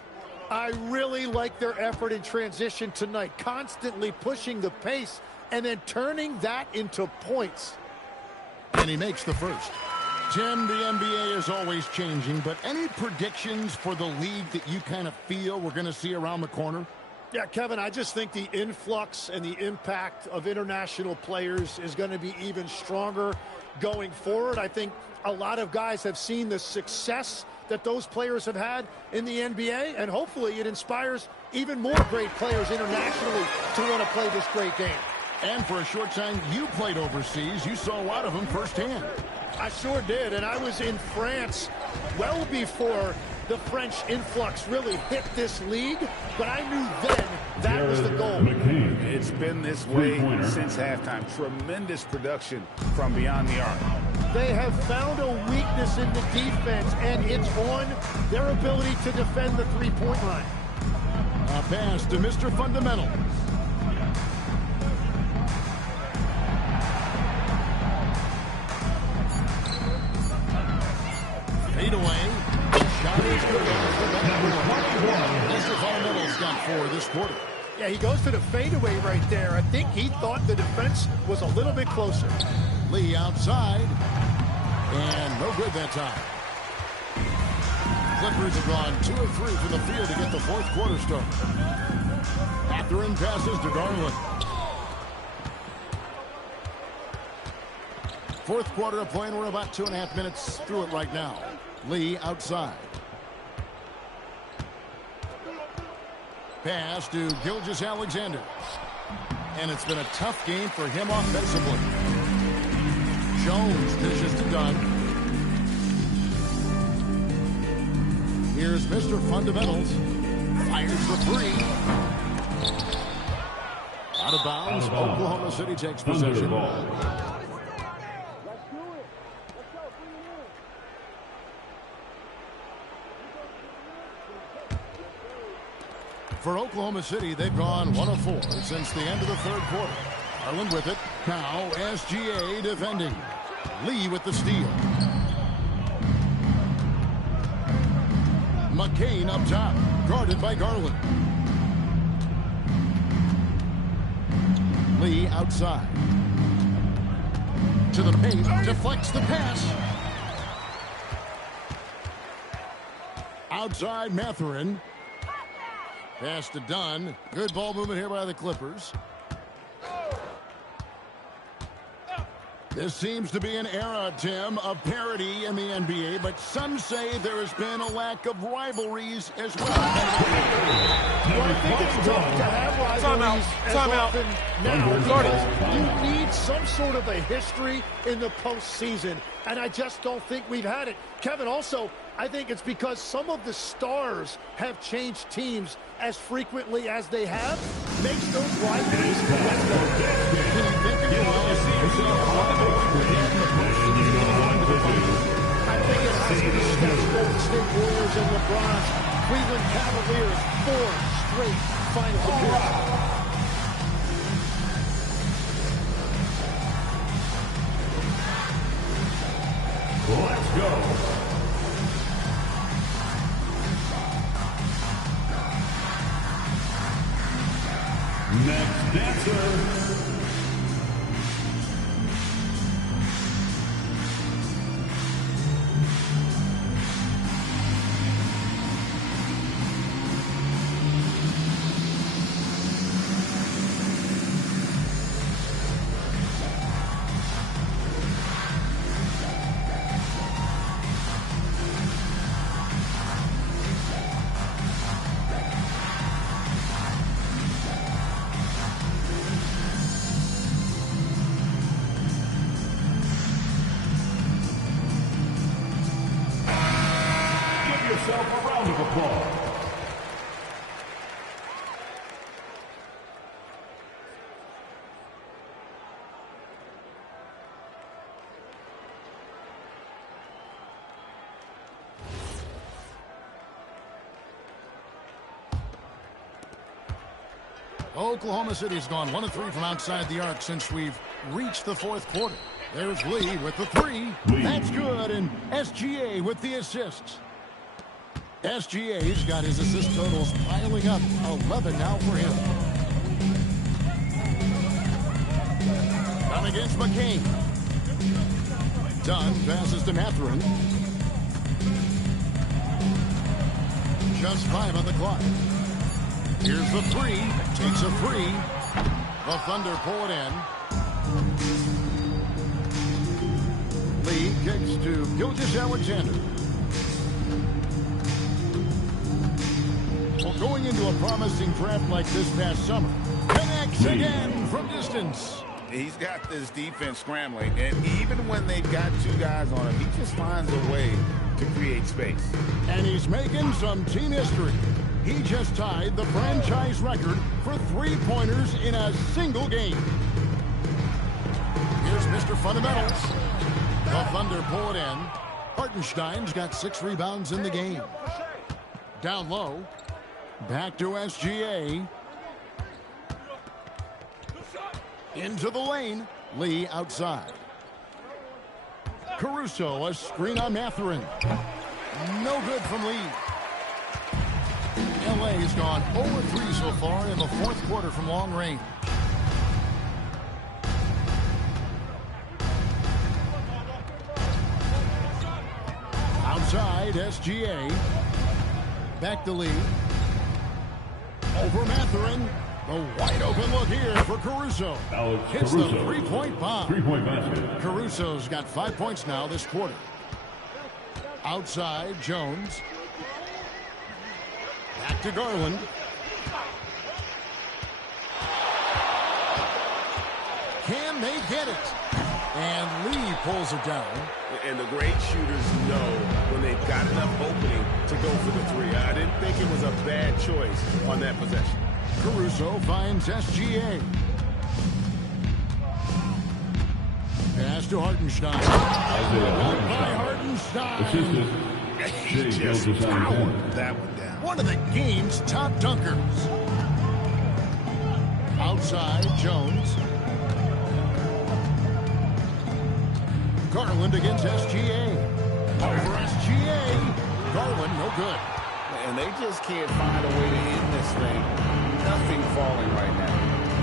I really like their effort in transition tonight, constantly pushing the pace and then turning that into points. And he makes the first. Tim, the NBA is always changing, but any predictions for the league that you kind of feel we're going to see around the corner? Yeah, Kevin, I just think the influx and the impact of international players is going to be even stronger going forward. I think a lot of guys have seen the success that those players have had in the NBA, and hopefully it inspires even more great players internationally to want to play this great game. And for a short time, you played overseas. You saw a lot of them firsthand. I sure did, and I was in France well before the French influx really hit this league, but I knew then that was the goal. It's been this way since halftime. Tremendous production from beyond the arc. They have found a weakness in the defense, and it's on their ability to defend the three-point line. A pass to Mr. Fundamental. Fade away. Shot is good. Mr. Fundamental's got 4 this quarter. Yeah, he goes to the fadeaway right there. I think he thought the defense was a little bit closer. Lee outside. And no good that time. Clippers have gone 2 of 3 from the field to get the 4th quarter started. Mathurin passes to Garland. 4th quarter of play, and we're about 2.5 minutes through it right now. Lee outside. Pass to Gilgeous-Alexander. And it's been a tough game for him offensively. Jones dishes to Dunn. Here's Mr. Fundamentals. Fires the 3. Out of bounds. Oklahoma City takes possession. For Oklahoma City, they've gone 1 of 4 since the end of the 3rd quarter. Garland with it. Now SGA defending. Lee with the steal. McCain up top, guarded by Garland. Lee outside. To the paint, deflects the pass. Outside Mathurin. Pass to Dunn. Good ball movement here by the Clippers. This seems to be an era, Tim, of parity in the NBA, but some say there has been a lack of rivalries as well. Well, I think it's tough to have rivalries as often now. You need some sort of a history in the postseason, and I just don't think we've had it. Kevin, also, I think it's because some of the stars have changed teams as frequently as they have, makes those rivalries less known. I think it has to be Steph, Golden State Warriors, and LeBron's Cleveland Cavaliers 4 straight finals appearances. Let's go. Next dancer. Yourself a round of applause. Oklahoma City's gone 1 of 3 from outside the arc since we've reached the fourth quarter. There's Lee with the 3. That's good, and SGA with the assists. SGA's got his assist totals piling up, 11 now for him. Down against McCain. Dunn passes to Mathurin. Just 5 on the clock. Here's the 3. Takes a 3. The Thunder pull it in. Lee kicks to Gilgeous-Alexander. Well, going into a promising draft like this past summer, connects again from distance. He's got this defense scrambling, and even when they've got 2 guys on him, he just finds a way to create space. And he's making some team history. He just tied the franchise record for 3-pointers in a single game. Here's Mr. Fundamentals. The Thunder pull it in. Hartenstein's got 6 rebounds in the game. Down low. Back to SGA. Into the lane. Lee outside. Caruso, a screen on Mathurin. No good from Lee. LA's gone 0-3 so far in the fourth quarter from long range. Outside, SGA. Back to Lee. Over Mathurin. The wide open look here for Caruso. Hits the 3-point bomb. 3-point basket. Caruso's got 5 points now this quarter. Outside, Jones. Back to Garland. Can they get it? And Lee pulls it down. And the great shooters know when they've got enough opening to go for the 3. I didn't think it was a bad choice on that possession. Caruso finds SGA. Pass to Hartenstein. By Hartenstein. He just powered that one down. One of the game's top dunkers. Outside, Jones. Garland against SGA. Over SGA. Garland, no good. And they just can't find a way to end this thing. Nothing falling right now.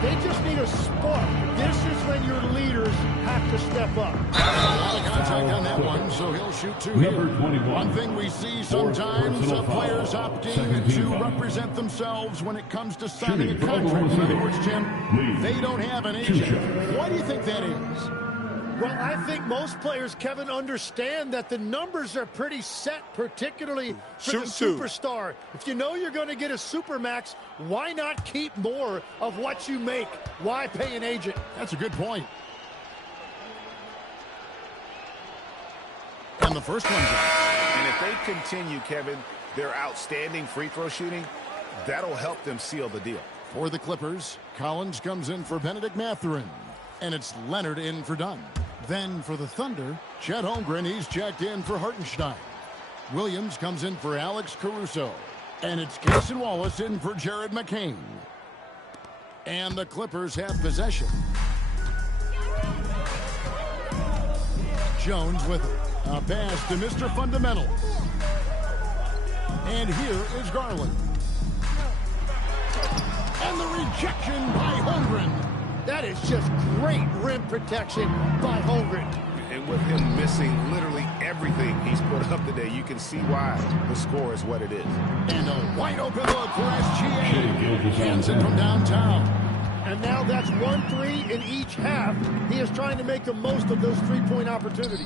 They just need a spark. This is when your leaders have to step up. A lot of contact on that one, so he'll shoot 2 here. One thing we see sometimes, players opting to represent themselves when it comes to signing a contract. In other words, Jim, they don't have an agent. Why do you think that is? Well, I think most players, Kevin, understand that the numbers are pretty set, particularly for the superstar. If you know you're going to get a supermax, why not keep more of what you make? Why pay an agent? That's a good point. And the first one's up. And if they continue, Kevin, their outstanding free throw shooting, that'll help them seal the deal. For the Clippers, Collins comes in for Benedict Mathurin. And it's Leonard in for Dunn. Then for the Thunder, Chet Holmgren, he's checked in for Hartenstein. Williams comes in for Alex Caruso. And it's Cason Wallace in for Jared McCain. And the Clippers have possession. Jones with a pass to Mr. Fundamental. And here is Garland. And the rejection by Holmgren. That is just great rim protection by Holmgren. And with him missing literally everything he's put up today, you can see why the score is what it is. And a wide open look for SGA. Hanson from downtown. And now that's 1-3 in each half. He is trying to make the most of those three-point opportunities.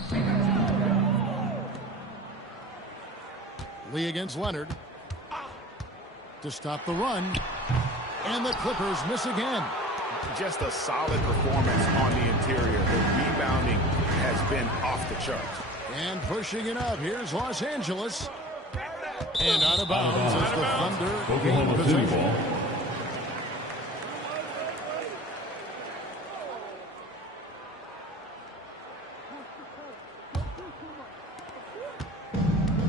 Lee against Leonard. To stop the run. And the Clippers miss again. Just a solid performance on the interior. The rebounding has been off the charts. And pushing it up, here's Los Angeles. And out of bounds as the Thunder gain possession.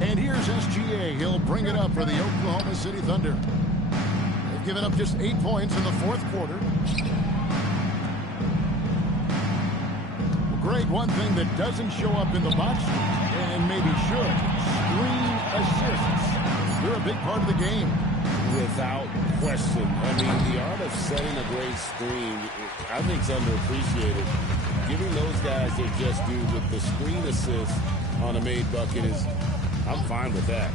And here's SGA. He'll bring it up for the Oklahoma City Thunder. They've given up just 8 points in the fourth quarter. Greg, one thing that doesn't show up in the box score, and maybe should, screen assists. They're a big part of the game. Without question. I mean, the art of setting a great screen, I think, is underappreciated. Giving those guys their just due with the screen assist on a made bucket is, I'm fine with that.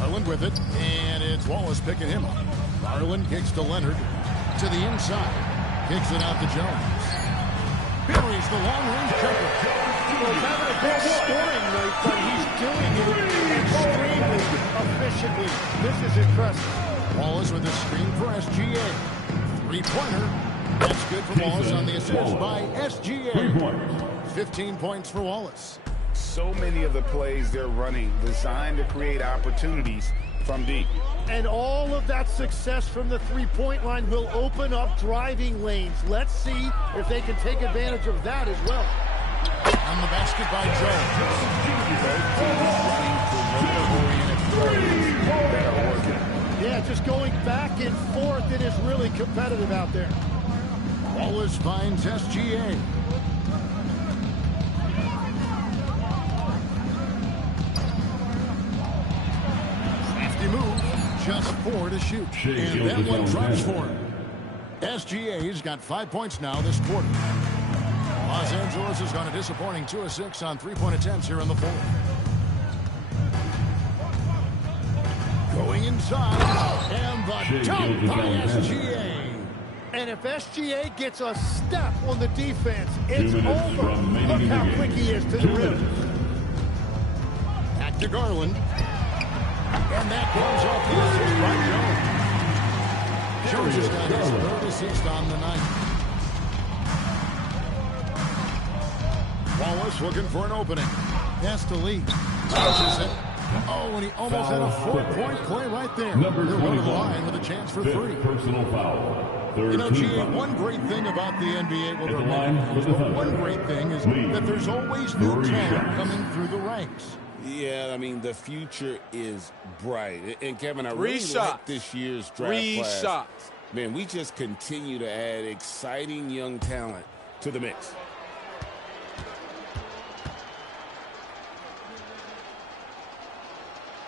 Garland with it, and it's Wallace picking him up. Garland kicks to Leonard, to the inside, kicks it out to Jones. Buries the long-range jumper. He's having a good scoring rate, but he's doing it extremely efficiently. This is impressive. Wallace with a screen for SGA. Three-pointer. That's good for Wallace on the assist by SGA. 15 points for Wallace. So many of the plays they're running designed to create opportunities from deep. And all of that success from the three-point line will open up driving lanes. Let's see if they can take advantage of that as well. On the basket by Jones. Yeah, just going back and forth, it is really competitive out there. Wallace finds SGA. Move, just 4 to shoot. And that one drops for him. SGA's got 5 points now this quarter. Los Angeles has gone a disappointing 2 of 6 on three-point attempts here in the fourth. Going inside, and the dunk by SGA. And if SGA gets a step on the defense, it's over. Look how quick he is to the rim. Back to Garland. And that goes off the assist by Jones. Jones has got his third assist on the night. Wallace looking for an opening. Pass to Lee. Touches it. Oh, and he almost had a 4-point play right there. They're going to the line with a chance for 3. Personal foul. You know, G.A., one great thing about the NBA, well, there are many things, but one great thing is that there's always new talent coming through the ranks. Yeah, I mean, the future is bright. And, Kevin, I really like this year's draft class. Man, we just continue to add exciting young talent to the mix.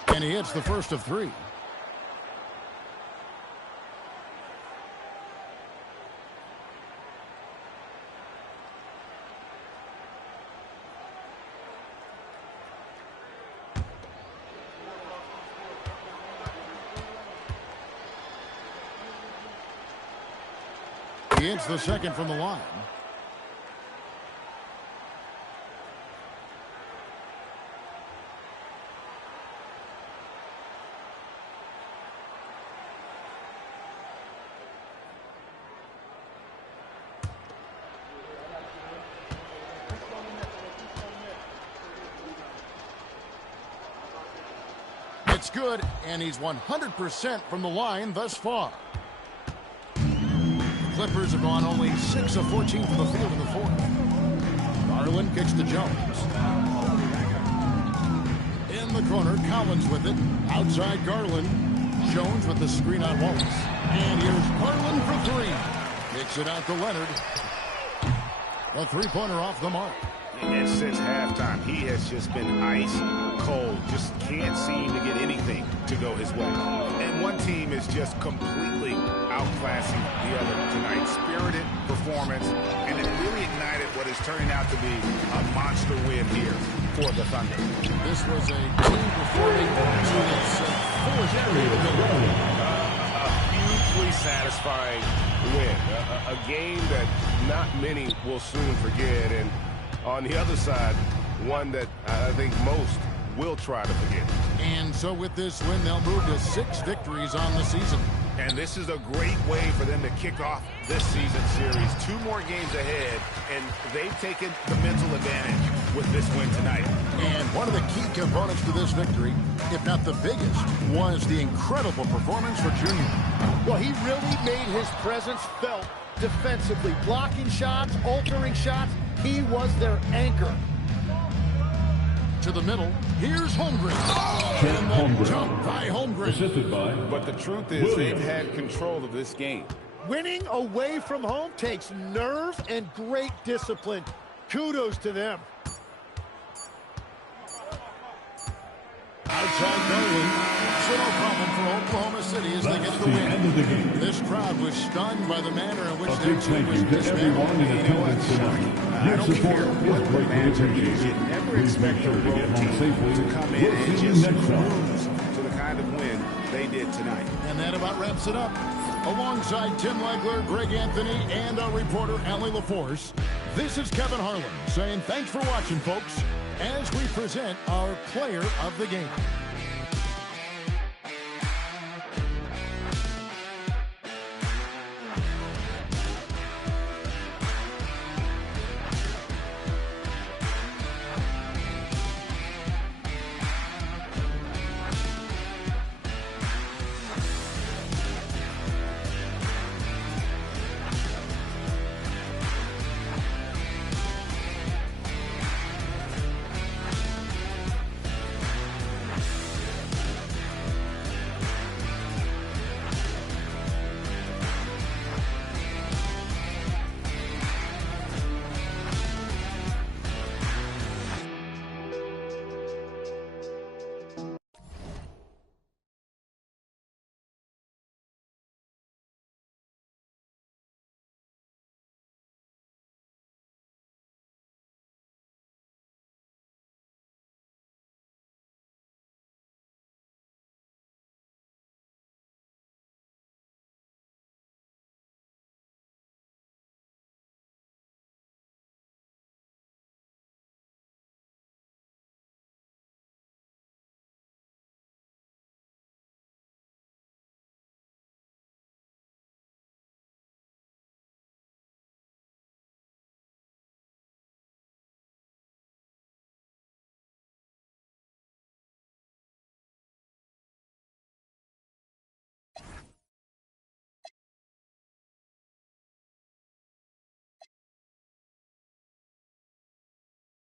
And he hits the first of 3. He hits the second from the line. It's good, and he's 100% from the line thus far. The Clippers have gone only 6 of 14 from the field in the fourth. Garland kicks to Jones. In the corner, Collins with it. Outside Garland. Jones with the screen on Wallace. And here's Garland for three. Kicks it out to Leonard. A three-pointer off the mark. And since halftime, he has just been ice cold. Just can't seem to get anything to go his way. And one team is just completely outclassing the other tonight. Spirited performance, and it really ignited what is turning out to be a monster win here for the Thunder. This was a team performing to its fullest capability. A hugely satisfying win. A game that not many will soon forget. And on the other side, one that I think most will try to forget. And so with this win, they'll move to 6 victories on the season. And this is a great way for them to kick off this season series. 2 more games ahead, and they've taken the mental advantage with this win tonight. And one of the key components to this victory, if not the biggest, was the incredible performance for Junior. Well, he really made his presence felt defensively. Blocking shots, altering shots. He was their anchor. To the middle, here's Holmgren. And the jump by Holmgren. But the truth is, they've had control of this game. Winning away from home takes nerve and great discipline. Kudos to them. Outside Garland. So no problem for Oklahoma City as they get the win. This crowd was stunned by the manner in which their team was dismantled. I don't care what the matchup is. You never expect a road team to come in and just cruise to the kind of win they did tonight. And that about wraps it up. Alongside Tim Legler, Greg Anthony, and our reporter, Allie LaForce, this is Kevin Harlan saying thanks for watching, folks, as we present our player of the game.